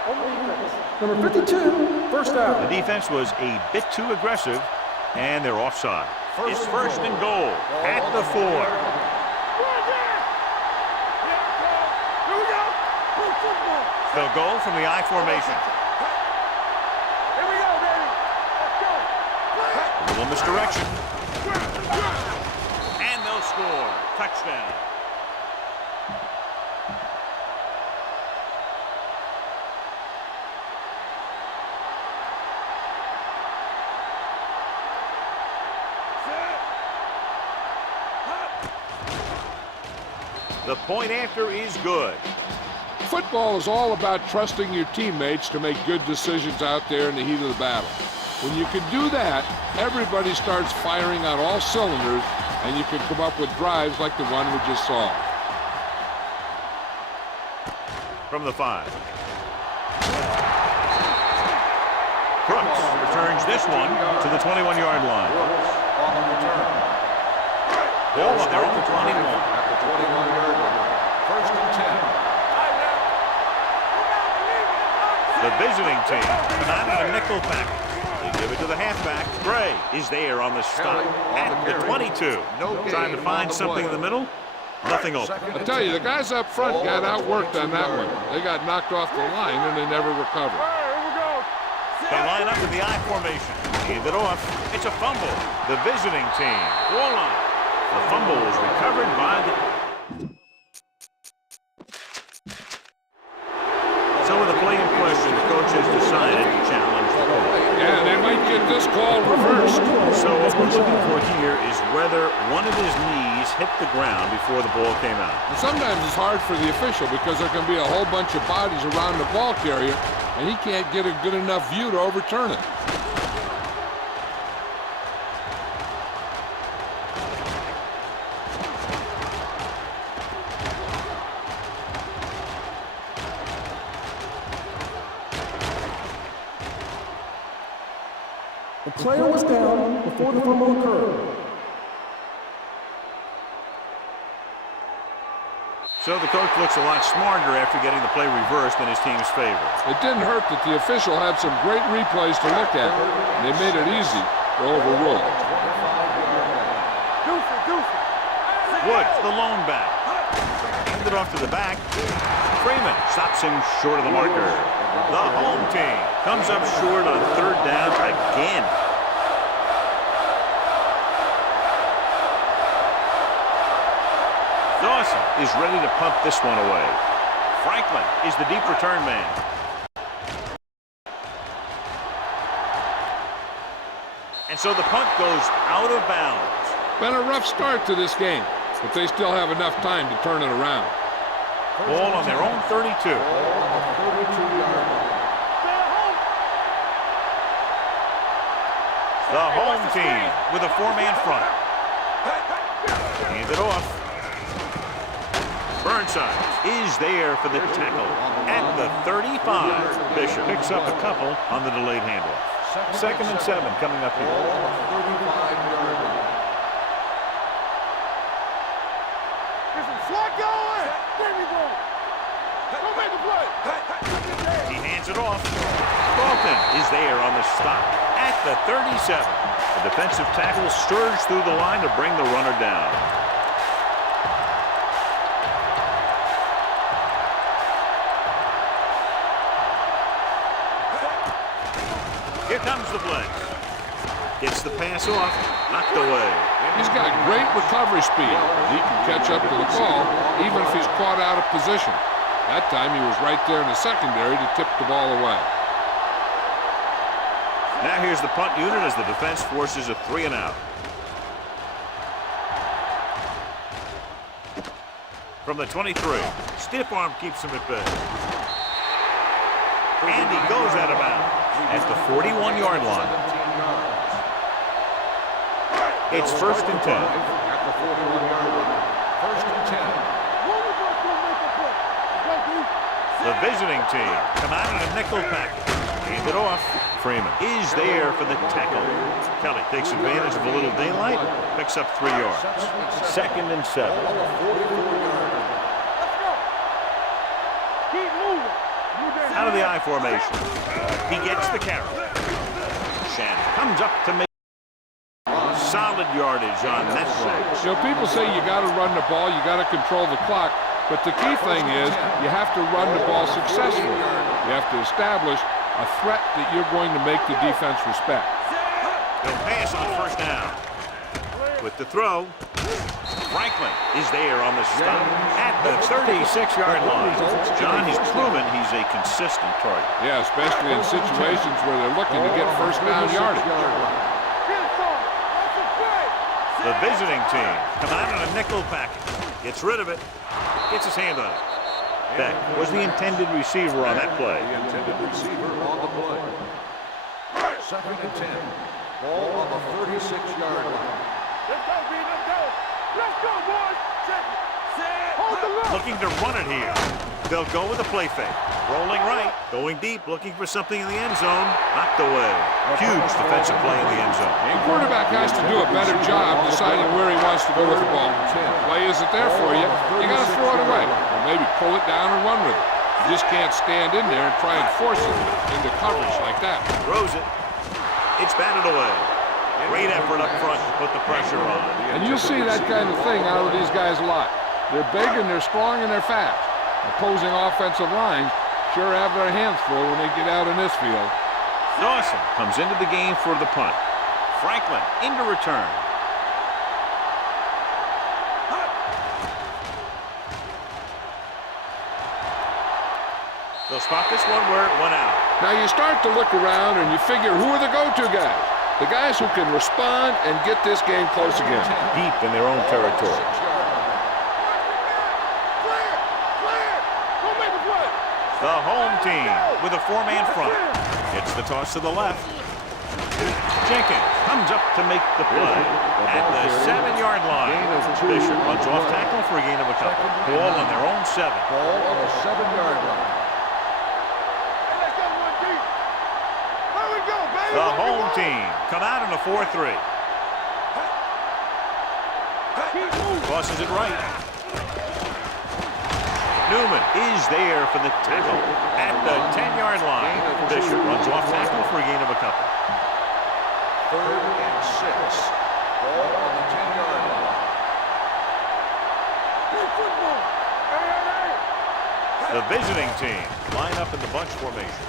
On the defense. Number 52, first down. The defense was a bit too aggressive and they're offside. It's first and goal at the 4. Right there. Yeah, here we go. Blue football. They'll go from the I formation. Here we go, baby. Let's go. A little misdirection. And they'll score. Touchdown. The point after is good. Football is all about trusting your teammates to make good decisions out there in the heat of the battle. When you can do that, everybody starts firing on all cylinders, and you can come up with drives like the one we just saw. From the 5. Brooks returns this one to the 21-yard line. On the return. Ball on their own 21. At the 21-yard line. First and 10. The visiting team come out in a nickel package. They give it to the halfback. Gray is there on the stop at the 22. Trying to find something in the middle. Nothing open. I tell you, the guys up front got outworked on that one. They got knocked off the line and they never recovered. They line up in the I formation. Hand it off. It's a fumble. The visiting team. Ball on. The fumble is recovered by the... So with the play in question, the coach has decided to challenge the call. Yeah, they might get this call reversed. So what we're looking for here is whether one of his knees hit the ground before the ball came out. And sometimes it's hard for the official because there can be a whole bunch of bodies around the ball carrier and he can't get a good enough view to overturn it. The player was down before the fumble occurred. So the coach looks a lot smarter after getting the play reversed in his team's favor. It didn't hurt that the official had some great replays to look at, and they made it easy to overrule. Woods, the lone back. Handed off to the back. Freeman stops him short of the marker. The home team comes up short on third down again. Dawson is ready to punt this one away. Franklin is the deep return man. And so the punt goes out of bounds. Been a rough start to this game, but they still have enough time to turn it around. Ball on their own 32. The home team with a four-man front. Hand it off. Burnside is there for the tackle at the 35. Bishop picks up a couple on the delayed handoff. 2nd and 7 coming up here. He hands it off. Dalton is there on the stop at the 37. The defensive tackle stirs through the line to bring the runner down. Here comes the blitz. Gets the pass off, knocked away. He's got great recovery speed. He can catch up to the ball even if he's caught out of position. That time he was right there in the secondary to tip the ball away. Now here's the punt unit as the defense forces a 3-and-out. From the 23, stiff arm keeps him at bay. And he goes out of bounds at the 41-yard line. It's 1st and 10. At the 41-yard line. 1st and 10. The visiting team come out in a nickel package. Hand it off. Freeman is there for the tackle. Kelly takes advantage of a little daylight. Picks up 3 yards. 2nd and 7. Out of the I formation. He gets the carry. Shannon comes up to make solid yardage on that run. You know, people say you got to run the ball, you got to control the clock, but the key thing is you have to run the ball successfully. You have to establish a threat that you're going to make the defense respect. They'll pass on 1st down. With the throw, Franklin is there on the stop at the 36-yard line. John, he's proven he's a consistent target. Yeah, especially in situations where they're looking to get 1st down yardage. The visiting team come out in a nickel package. Gets rid of it. Gets his hand on it. Beck was the intended receiver on that play. The intended receiver on the play. 2nd and 10. Ball on the 36-yard line. Let's go, B. Let's go. Let's go, boys. Hold the line. Looking to run it here. They'll go with a play fake. Rolling right, going deep, looking for something in the end zone. Knocked away. Huge defensive play in the end zone. The quarterback has to do a better job deciding where he wants to go with the ball. Play isn't there for you. You got to throw it away, or maybe pull it down and run with it. You just can't stand in there and try and force it into coverage like that. Throws it. It's batted away. Great effort up front to put the pressure on. And you'll see that kind of thing out of these guys a lot. They're big and they're strong and they're fast. Opposing offensive lines sure have their hands full when they get out in this field. Dawson comes into the game for the punt. Franklin into return. They'll spot this one where it went out. Now you start to look around and you figure who are the go-to guys? The guys who can respond and get this game close again. Deep in their own territory. The home team with a four-man front. It's the toss to the left. Jenkins comes up to make the play at the 7-yard line. Bishop runs off tackle for a gain of a couple. Ball on their own 7. Ball on the 7-yard line. The home team come out in a 4-3. Tosses it right. Newman is there for the tackle at the 10-yard line. Bishop runs off tackle for a gain of a couple. 3rd and 6. Ball on the 10-yard line. The visiting team line up in the bunch formation.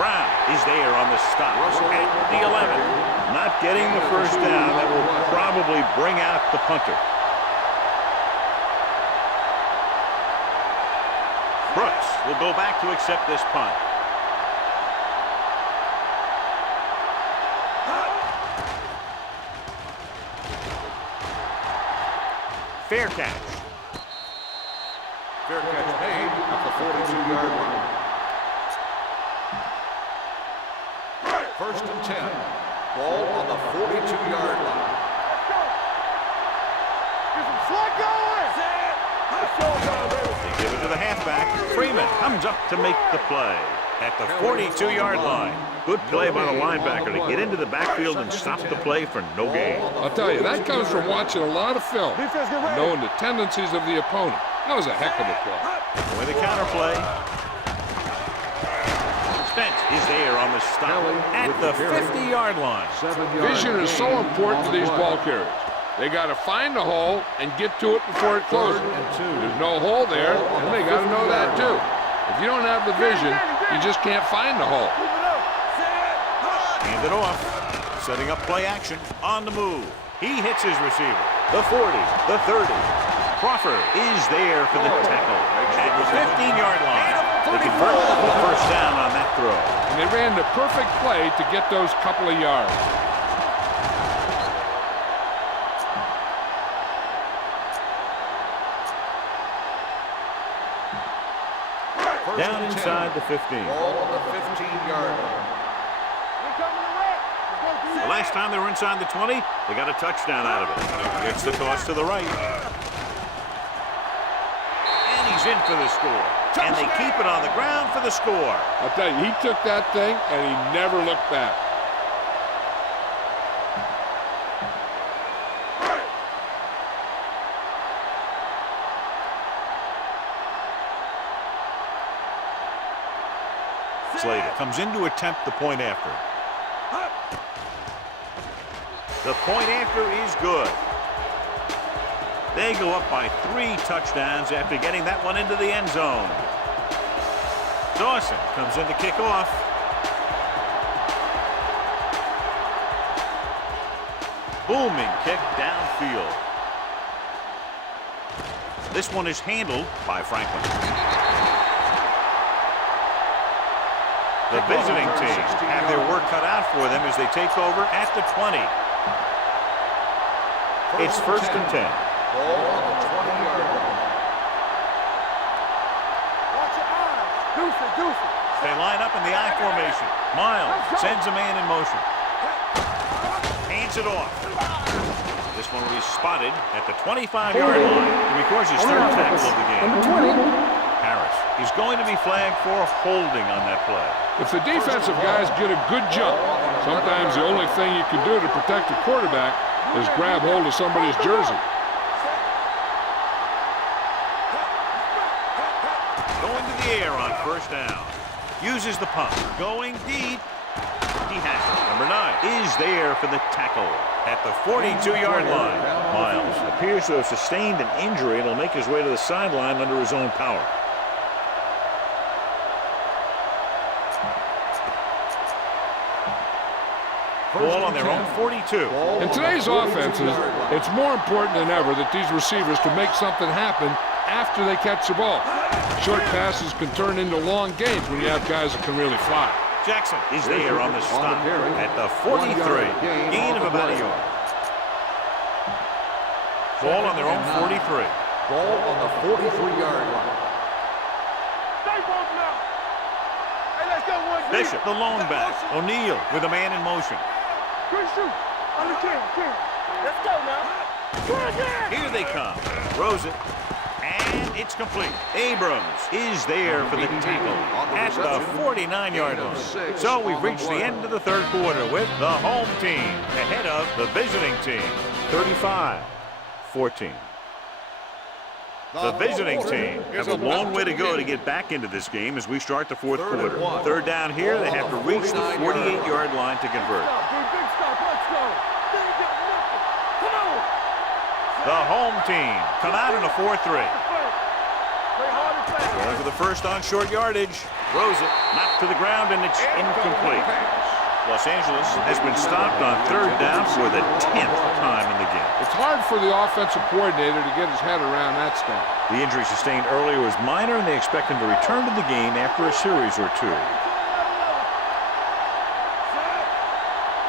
Brown is there on the stop at the 11. Not getting the first down. That will probably bring out the punter. Brooks will go back to accept this punt. Fair catch. Fair catch made at the 42-yard line. 1st and 10. Ball on the 42-yard line. They give it to the halfback. Freeman comes up to make the play at the 42-yard line. Good play by the linebacker to get into the backfield and stop the play for no gain. I'll tell you, that comes from watching a lot of film and knowing the tendencies of the opponent. That was a heck of a play. With the counterplay. Spence is there on the stop at the 50-yard line. Vision is so important to these ball carriers. They got to find the hole and get to it before it closes. There's no hole there, and they got to know that too. If you don't have the vision, you just can't find the hole. Hand it off. Setting up play action on the move. He hits his receiver. The 40, the 30. Crawford is there for the tackle at the 15-yard line. They convert the first down on that throw. And they ran the perfect play to get those couple of yards. Down inside the 15. Ball on the 15-yard line. The last time they were inside the 20, they got a touchdown out of it. Gets the toss to the right. And he's in for the score. And they keep it on the ground for the score. I'll tell you, he took that thing and he never looked back. Slater comes in to attempt the point after. The point after is good. They go up by 3 touchdowns after getting that one into the end zone. Dawson comes in to kick off. Booming kick downfield. This one is handled by Franklin. The visiting team have their work cut out for them as they take over at the 20. It's 1st and 10. Ball on the 20-yard line. Watch your eyes. Deuce. They line up in the I formation. Miles sends a man in motion. Hands it off. This one will be spotted at the 25-yard line. He records his 3rd tackle of the game. Number 20. Harris is going to be flagged for holding on that play. If the defensive guys get a good jump, sometimes the only thing you can do to protect the quarterback is grab hold of somebody's jersey. Going to the air on first down. Uses the pump. Going deep. He has it. Number 9 is there for the tackle at the 42-yard line. Miles appears to have sustained an injury and will make his way to the sideline under his own power. Ball on their own 42. In today's offenses, it's more important than ever that these receivers can make something happen after they catch the ball. Short passes can turn into long gains when you have guys that can really fly. Jackson is there on the stop at the 43. Gain of about a yard. Ball on their own 43. Ball on the 43-yard line. Bishop, the lone back. O'Neal with a man in motion. Good shoot. On the 10. Let's go now. Here they come. Throws it. And it's complete. Abrams is there for the tackle at the 49-yard line. So we've reached the end of the third quarter with the home team ahead of the visiting team. 35-14. The visiting team have a long way to go to get back into this game as we start the fourth quarter. Third down here, they have to reach the 48-yard line to convert. Big stop. Let's go. Come on. The home team come out in a 4-3. Play hard and fast. Going for the first on short yardage. Throws it, knocked to the ground, and it's incomplete. Los Angeles has been stopped on third down for the 10th time in the game. It's hard for the offensive coordinator to get his head around that stop. The injury sustained earlier was minor, and they expect him to return to the game after a series or two.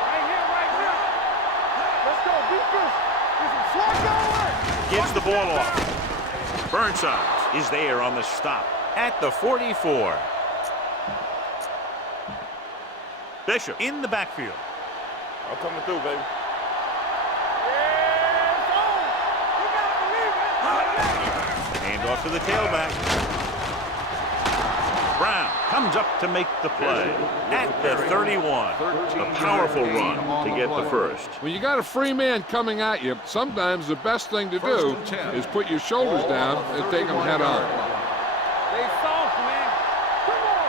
Right here, right now. Let's go, defense. Get some slack going. Gives the ball off. Burnside is there on the stop at the 44. Bishop in the backfield. I'm coming through, baby. Hand off to the tailback. Brown comes up to make the play at the 31. A powerful run to get the first. When you got a free man coming at you, sometimes the best thing to do is put your shoulders down and take them head on. They soft, man. Come on.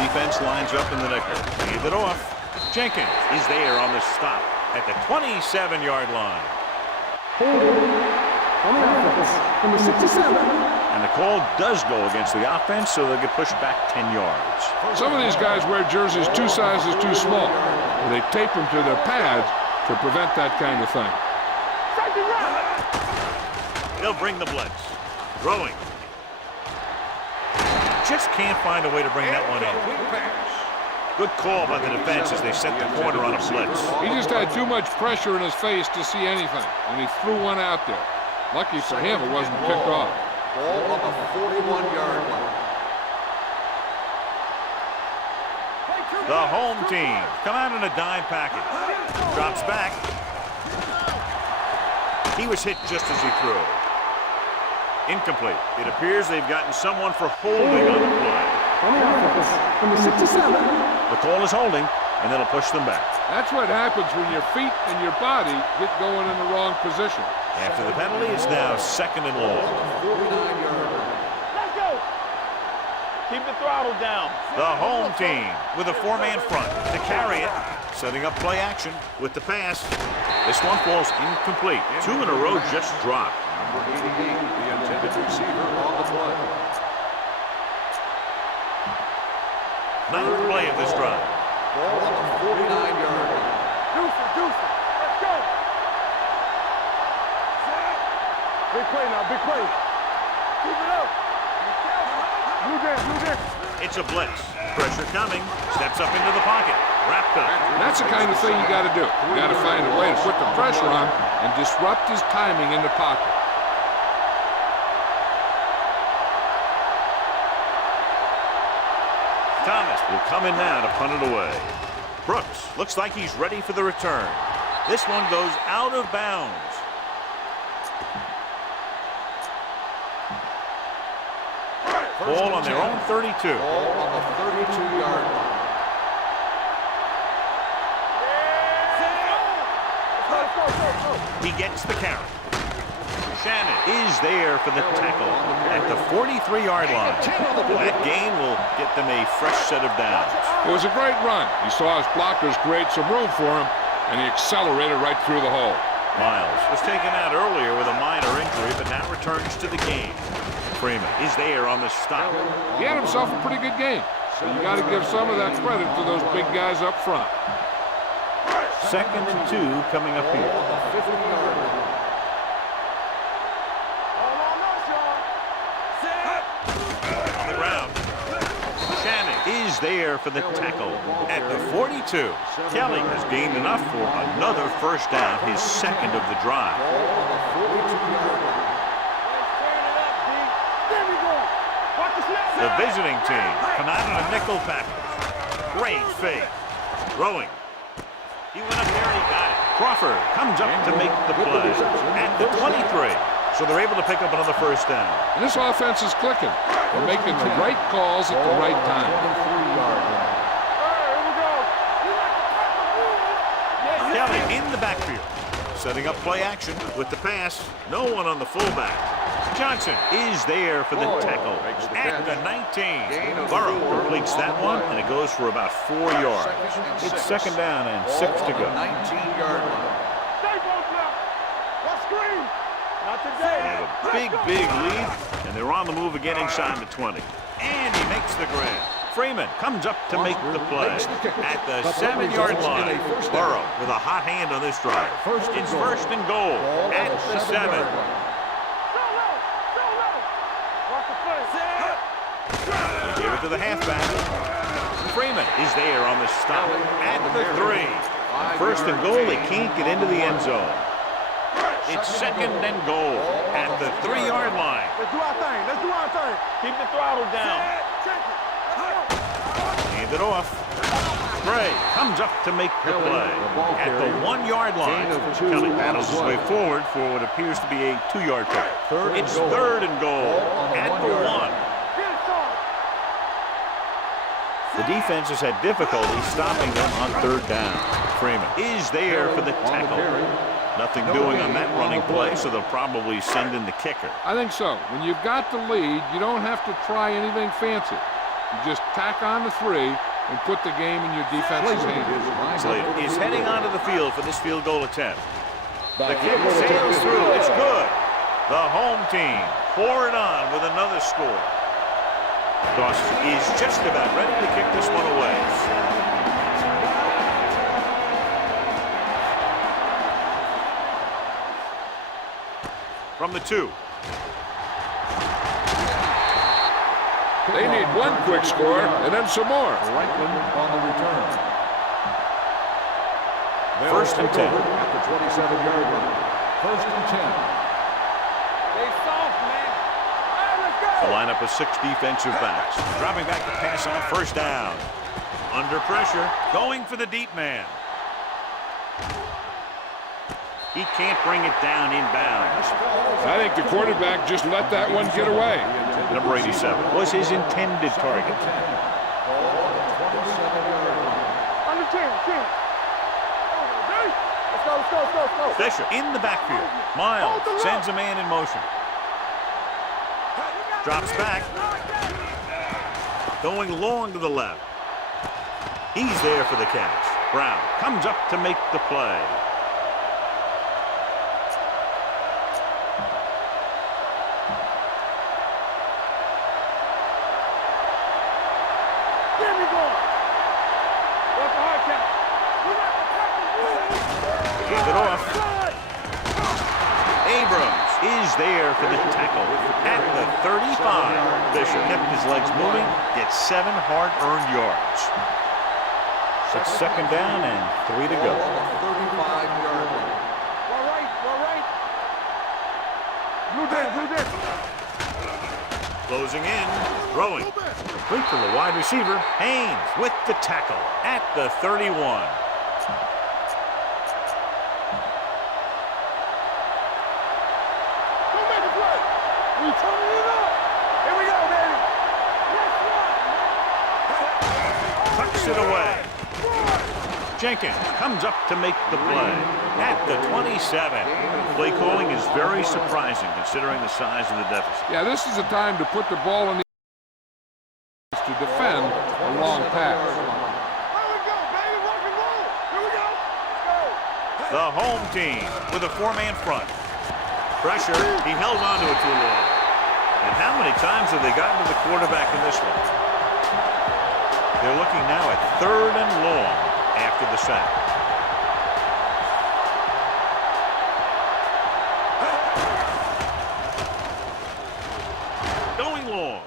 Defense lines up in the nickel. Hand it off. Jenkins is there on the stop at the 27-yard line. Holding on the offense, number 67. And the call does go against the offense, so they'll get pushed back 10 yards. Some of these guys wear jerseys 2 sizes too small. They tape them to their pads to prevent that kind of thing. They'll bring the blitz. Throwing. Just can't find a way to bring that one in. Good call by the defense as they set the corner on a blitz. He just had too much pressure in his face to see anything, and he threw one out there. Lucky for him, it wasn't picked off. Ball on the 41-yard line. The home team come out in a dime package. Drops back. He was hit just as he threw. Incomplete. It appears they've gotten someone for holding on the play. On the offense, number 67. The call is holding, and it'll push them back. That's what happens when your feet and your body get going in the wrong position. After the penalty, it's now second and long. 49-yard line. Let's go. Keep the throttle down. The home team with a 4-man front to carry it. Setting up play action with the pass. This one falls incomplete. 2 in a row just dropped. Number 88, the intended receiver on the play. Ninth play of this drive. Ball on the 49-yard line. Deuce it. Let's go. Big play now, big play. Keep it up. Blue down. It's a blitz. Pressure coming. Steps up into the pocket. Wrapped up. That's the kind of thing you got to do. You got to find a way to put the pressure on and disrupt his timing in the pocket. Thomas will come in now to punt it away. Brooks looks like he's ready for the return. This one goes out of bounds. Ball on their own 32. Ball on the 32-yard line. He gets the carry. Shannon is there for the tackle at the 43-yard line. That gain will get them a fresh set of downs. It was a great run. He saw his blockers create some room for him, and he accelerated right through the hole. Miles was taken out earlier with a minor injury, but now returns to the game. Freeman is there on the stop. He had himself a pretty good game, so you got to give some of that credit to those big guys up front. 2nd and 2 coming up here. On the ground. Shannon is there for the tackle at the 42. Kelly has gained enough for another first down, his second of the drive. The visiting team come out in a nickel package. Great fake. Throwing. He went up there and he got it. Crawford comes up to make the play at the 23. So they're able to pick up another first down. And this offense is clicking. They're making the right calls at the right time. Kelly in the backfield. Setting up play action with the pass. No one on the fullback. Johnson is there for the tackle at the 19. Burrow completes that one, and it goes for about 4 yards. It's 2nd down and 6 to go. 19-yard line. They have a big lead, and they're on the move again inside the 20. And he makes the grab. Freeman comes up to make the play at the 7-yard line. Burrow with a hot hand on this drive. It's 1st and goal at the 7. He gave it to the halfback. Freeman is there on the stop at the 3. 1st and goal. They can't get into the end zone. It's 2nd and goal at the 3-yard line. Let's do our thing. Let's do our thing. Keep the throttle down. Hand it off. Gray comes up to make the play at the 1-yard line. Kelly battles his way forward for what appears to be a 2-yard pick. It's 3rd and goal at the 1. The defense has had difficulty stopping them on 3rd down. Freeman is there for the tackle. Nothing doing on that running play, so they'll probably send in the kicker. I think so. When you've got the lead, you don't have to try anything fancy. You just tack on the 3 and put the game in your defense's hands. Slater is heading onto the field for this field goal attempt. The kick sails through. It's good. The home team pour it on with another score. Dawson is just about ready to kick this one away. From the 2. They need one quick score and then some more. Franklin on the return. 1st and 10. At the 27-yard line. 1st and 10. They soft, man. All right, let's go. The lineup of 6 defensive backs. Dropping back to pass on 1st down. Under pressure, going for the deep man. He can't bring it down inbounds. I think the quarterback just let that one get away. Number 87 was his intended target. Under 10. Let's go. Fisher in the backfield. Miles sends a man in motion. Drops back. Going long to the left. He's there for the catch. Brown comes up to make the play. Hand it off. Abrams is there for the tackle at the 35. Fisher kept his legs moving, gets 7 hard-earned yards. It's 2nd down and 3 to go. 35-yard line. We're right. Blue dead. Closing in, throwing. Complete to the wide receiver. Haynes with the tackle at the 31. Takes it away. Jenkins comes up to make the play at the 27. Play calling is very surprising considering the size of the deficit. Yeah, this is the time to put the ball in the to defend a long pass. Here we go, baby. Rock and roll. Here we go. Let's go. The home team with a four-man front. Pressure, he held on to it too long. And how many times have they gotten to the quarterback in this one? They're looking now at 3rd and long after the sack. Going long.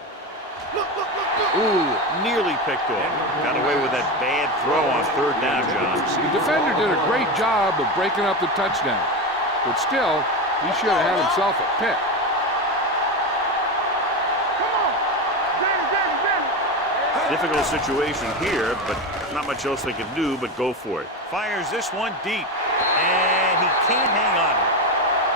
Ooh, nearly picked off. Got away with that bad throw on 3rd down, John. The defender did a great job of breaking up the touchdown. But still, he should have had himself a pick. Difficult situation here, but not much else they can do but go for it. Fires this one deep, and he can't hang on to it.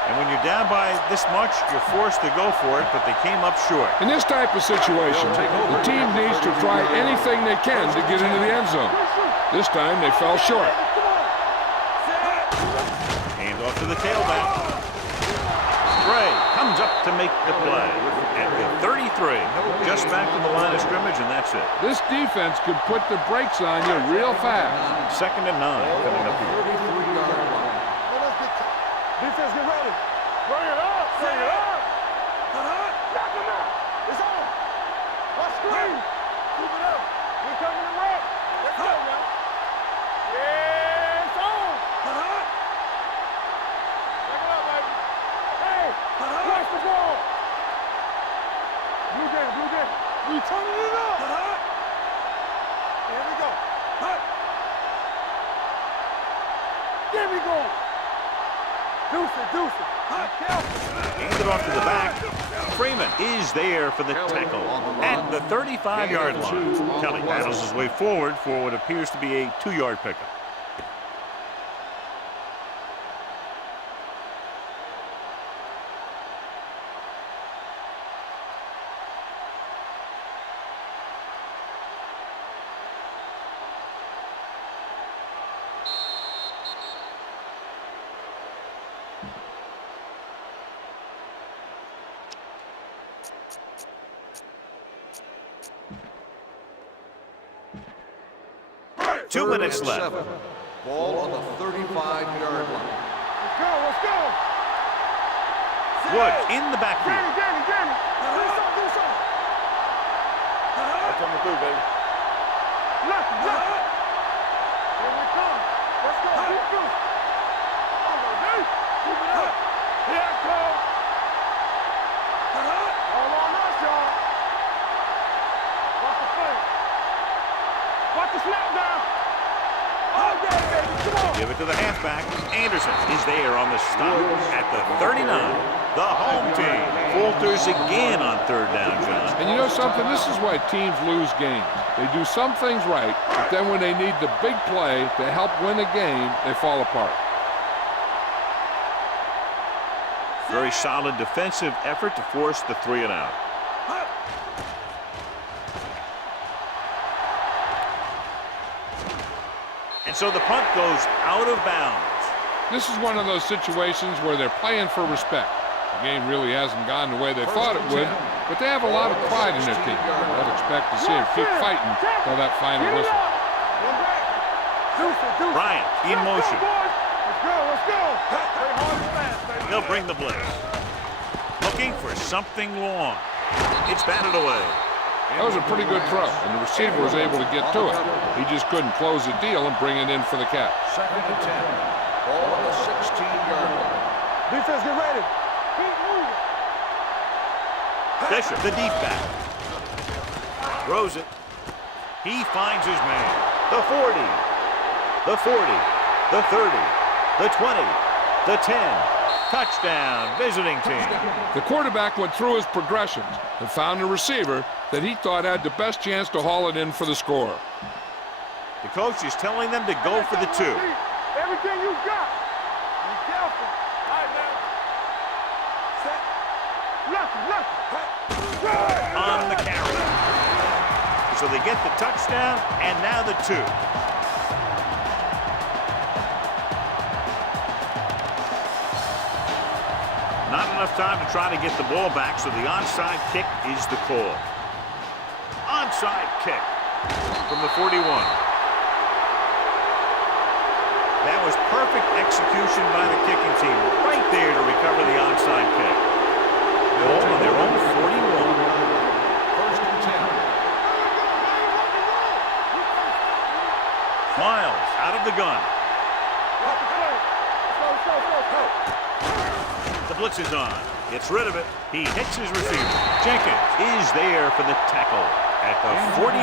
And when you're down by this much, you're forced to go for it, but they came up short. In this type of situation, the team needs to try anything they can to get into the end zone. This time, they fell short. Hand off to the tailback. Gray comes up to make the play at the 33. Just back to the line of scrimmage, and that's it. This defense could put the brakes on you real fast. 2nd and 9 coming up here. Defense, get ready. Bring it up. Bring it up. Knock him out. It's on. Watch screen. Keep it up. We coming to rock. Let's go, man. Yeah, it's on. Check it out, baby. Hey, watch the ball. Blue game, blue game. We turning it up. Here we go. There we go. Deuce it. Hand it off to the back. Freeman is there for the tackle at the 35-yard line. Kelly battles his way forward for what appears to be a 2-yard pickup. Two minutes left. Ball on the 35-yard line. Let's go. Wood in the backfield. Danny. Do something. That's coming through, baby. Look. Here we come. Let's go. Keep through. Come on, dude. Keep it up. Here it comes. All on us, y'all. Watch the flank. Watch the snap down. Oh, yeah, baby. Come on. Give it to the halfback. Anderson is there on the stop at the 39. The home team falters again on 3rd down, John. And you know something? This is why teams lose games. They do some things right, but then when they need the big play to help win a game, they fall apart. Very solid defensive effort to force the 3 and out. And so the punt goes out of bounds. This is one of those situations where they're playing for respect. The game really hasn't gone the way they thought it would, but they have a lot of pride in their team. They'll expect to see them keep fighting till that final whistle. Bryant in motion. Let's go. They'll bring the blitz. Looking for something long. It's batted away. That was a pretty good throw, and the receiver was able to get to it. He just couldn't close the deal and bring it in for the catch. 2nd and 10. Ball on the 16-yard line. Defense, get ready. Keep moving. Bishop, the deep back. Throws it. He finds his man. The 40. The 40. The 30. The 20. The 10. Touchdown, visiting team. The quarterback went through his progressions and found a receiver that he thought had the best chance to haul it in for the score. The coach is telling them to go for the 2. Everything you got. Be careful. All right, man. Set. Left. On the carry. It's So they get the touchdown, and now the 2. Not enough time to try to get the ball back, so the onside kick is the call. Onside kick from the 41. That was perfect execution by the kicking team right there to recover the onside kick. Ball on their own 41. First and 10. Miles out of the gun. The blitz is on. Gets rid of it. He hits his receiver. Jenkins is there for the tackle at the 48,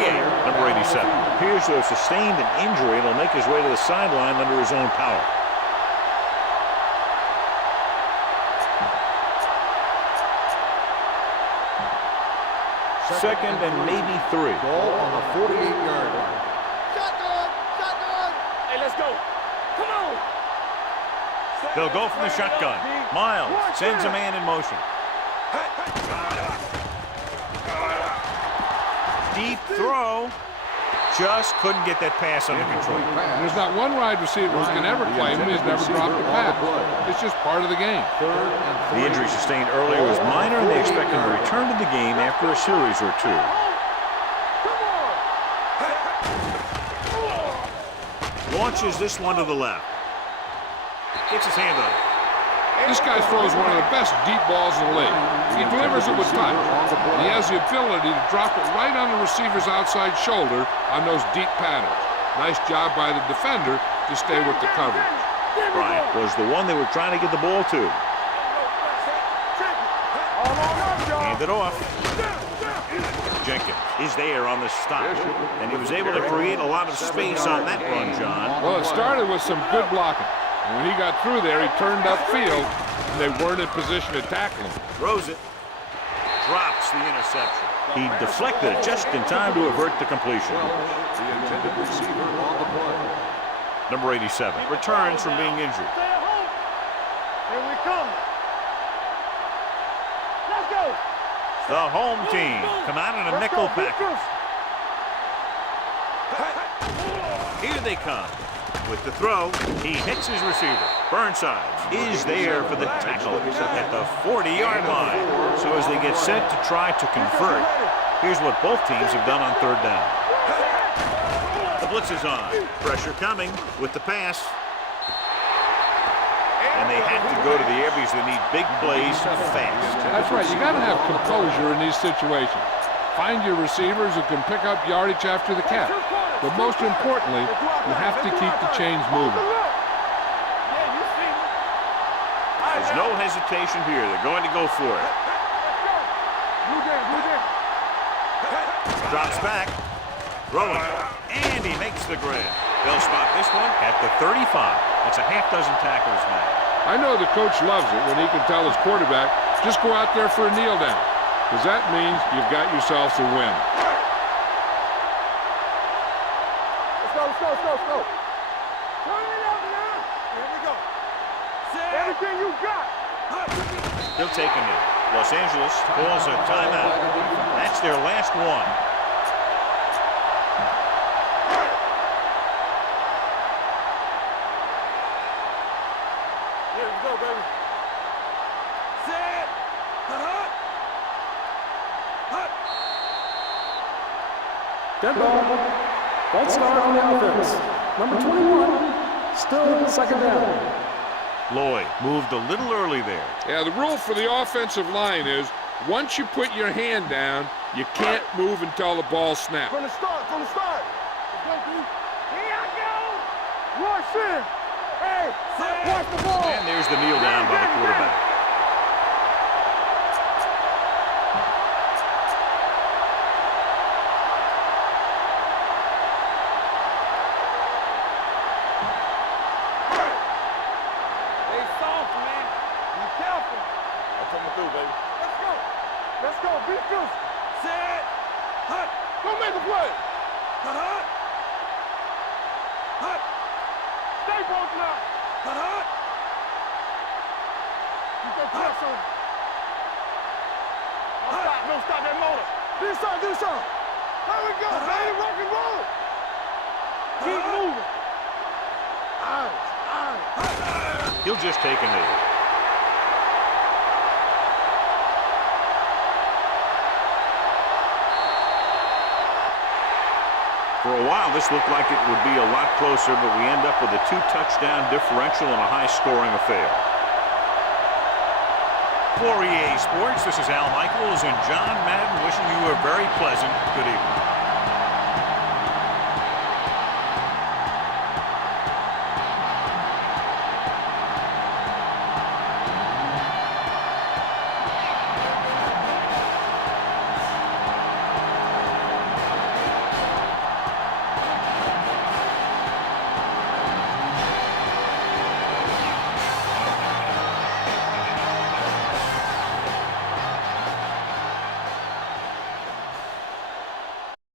number 87. Appears to have sustained an injury and will make his way to the sideline under his own power. Second and maybe 3. Ball on the 48-yard line. Shotgun! Hey, let's go. Come on! They'll go from the shotgun. Miles sends a man in motion. Deep throw. Just couldn't get that pass under control. There's not one wide receiver who can ever claim he's never dropped a pass. It's just part of the game. The injury sustained earlier was minor, and they expect him to return to the game after a series or 2. Launches this one to the left. Gets his hand on it. This guy throws one of the best deep balls in the league. He delivers it with touch. And he has the ability to drop it right on the receiver's outside shoulder on those deep patterns. Nice job by the defender to stay with the coverage. Bryant was the one they were trying to get the ball to. Hand it off. Jenkins is there on the stop. And he was able to create a lot of space on that run, John. Well, it started with some good blocking. And when he got through there, he turned upfield, and they weren't in position to tackle him. Throws it. Drops the interception. He deflected it just in time to avert the completion. The intended receiver on the play. Number 87 returns from being injured. Stay at home. Here we come. Let's go. The home team come out in a nickel package. Here they come. With the throw, he hits his receiver. Burnside is there for the tackle at the 40-yard line. So as they get set to try to convert, here's what both teams have done on 3rd down. The blitz is on. Pressure coming with the pass. And they have to go to the air because they need big plays fast. That's right. You got to have composure in these situations. Find your receivers who can pick up yardage after the catch. But most importantly, you have to keep the chains moving. There's no hesitation here. They're going to go for it. Drops back. Throwing. And he makes the grab. They'll spot this one at the 35. That's a half dozen tackles now. I know the coach loves it when he can tell his quarterback, just go out there for a kneel down. Because that means you've got yourselves a win. Let's go. Turn it up now. Here we go. Everything you got. He'll take a knee. Los Angeles calls a timeout. That's their last one. Here we go, baby. Set. Dead ball. False start on the offense. Number 21, still 2nd down. Lloyd moved a little early there. Yeah, the rule for the offensive line is once you put your hand down, you can't move until the ball snaps. From the start. Let's go, B. Here I go. Rush in. Hey, watch the ball. And there's the kneel down by the quarterback. Let's go, beat this. Set. Hut. Go make a play. Hut. Stay both now. Hut. You go press on him. Don't stop that motor. Do something. There we go, baby. Rock and roll. Keep moving. He'll just take a knee. For a while, this looked like it would be a lot closer, but we end up with a 2-touchdown differential and a high-scoring affair. For EA Sports, this is Al Michaels and John Madden wishing you a very pleasant good evening.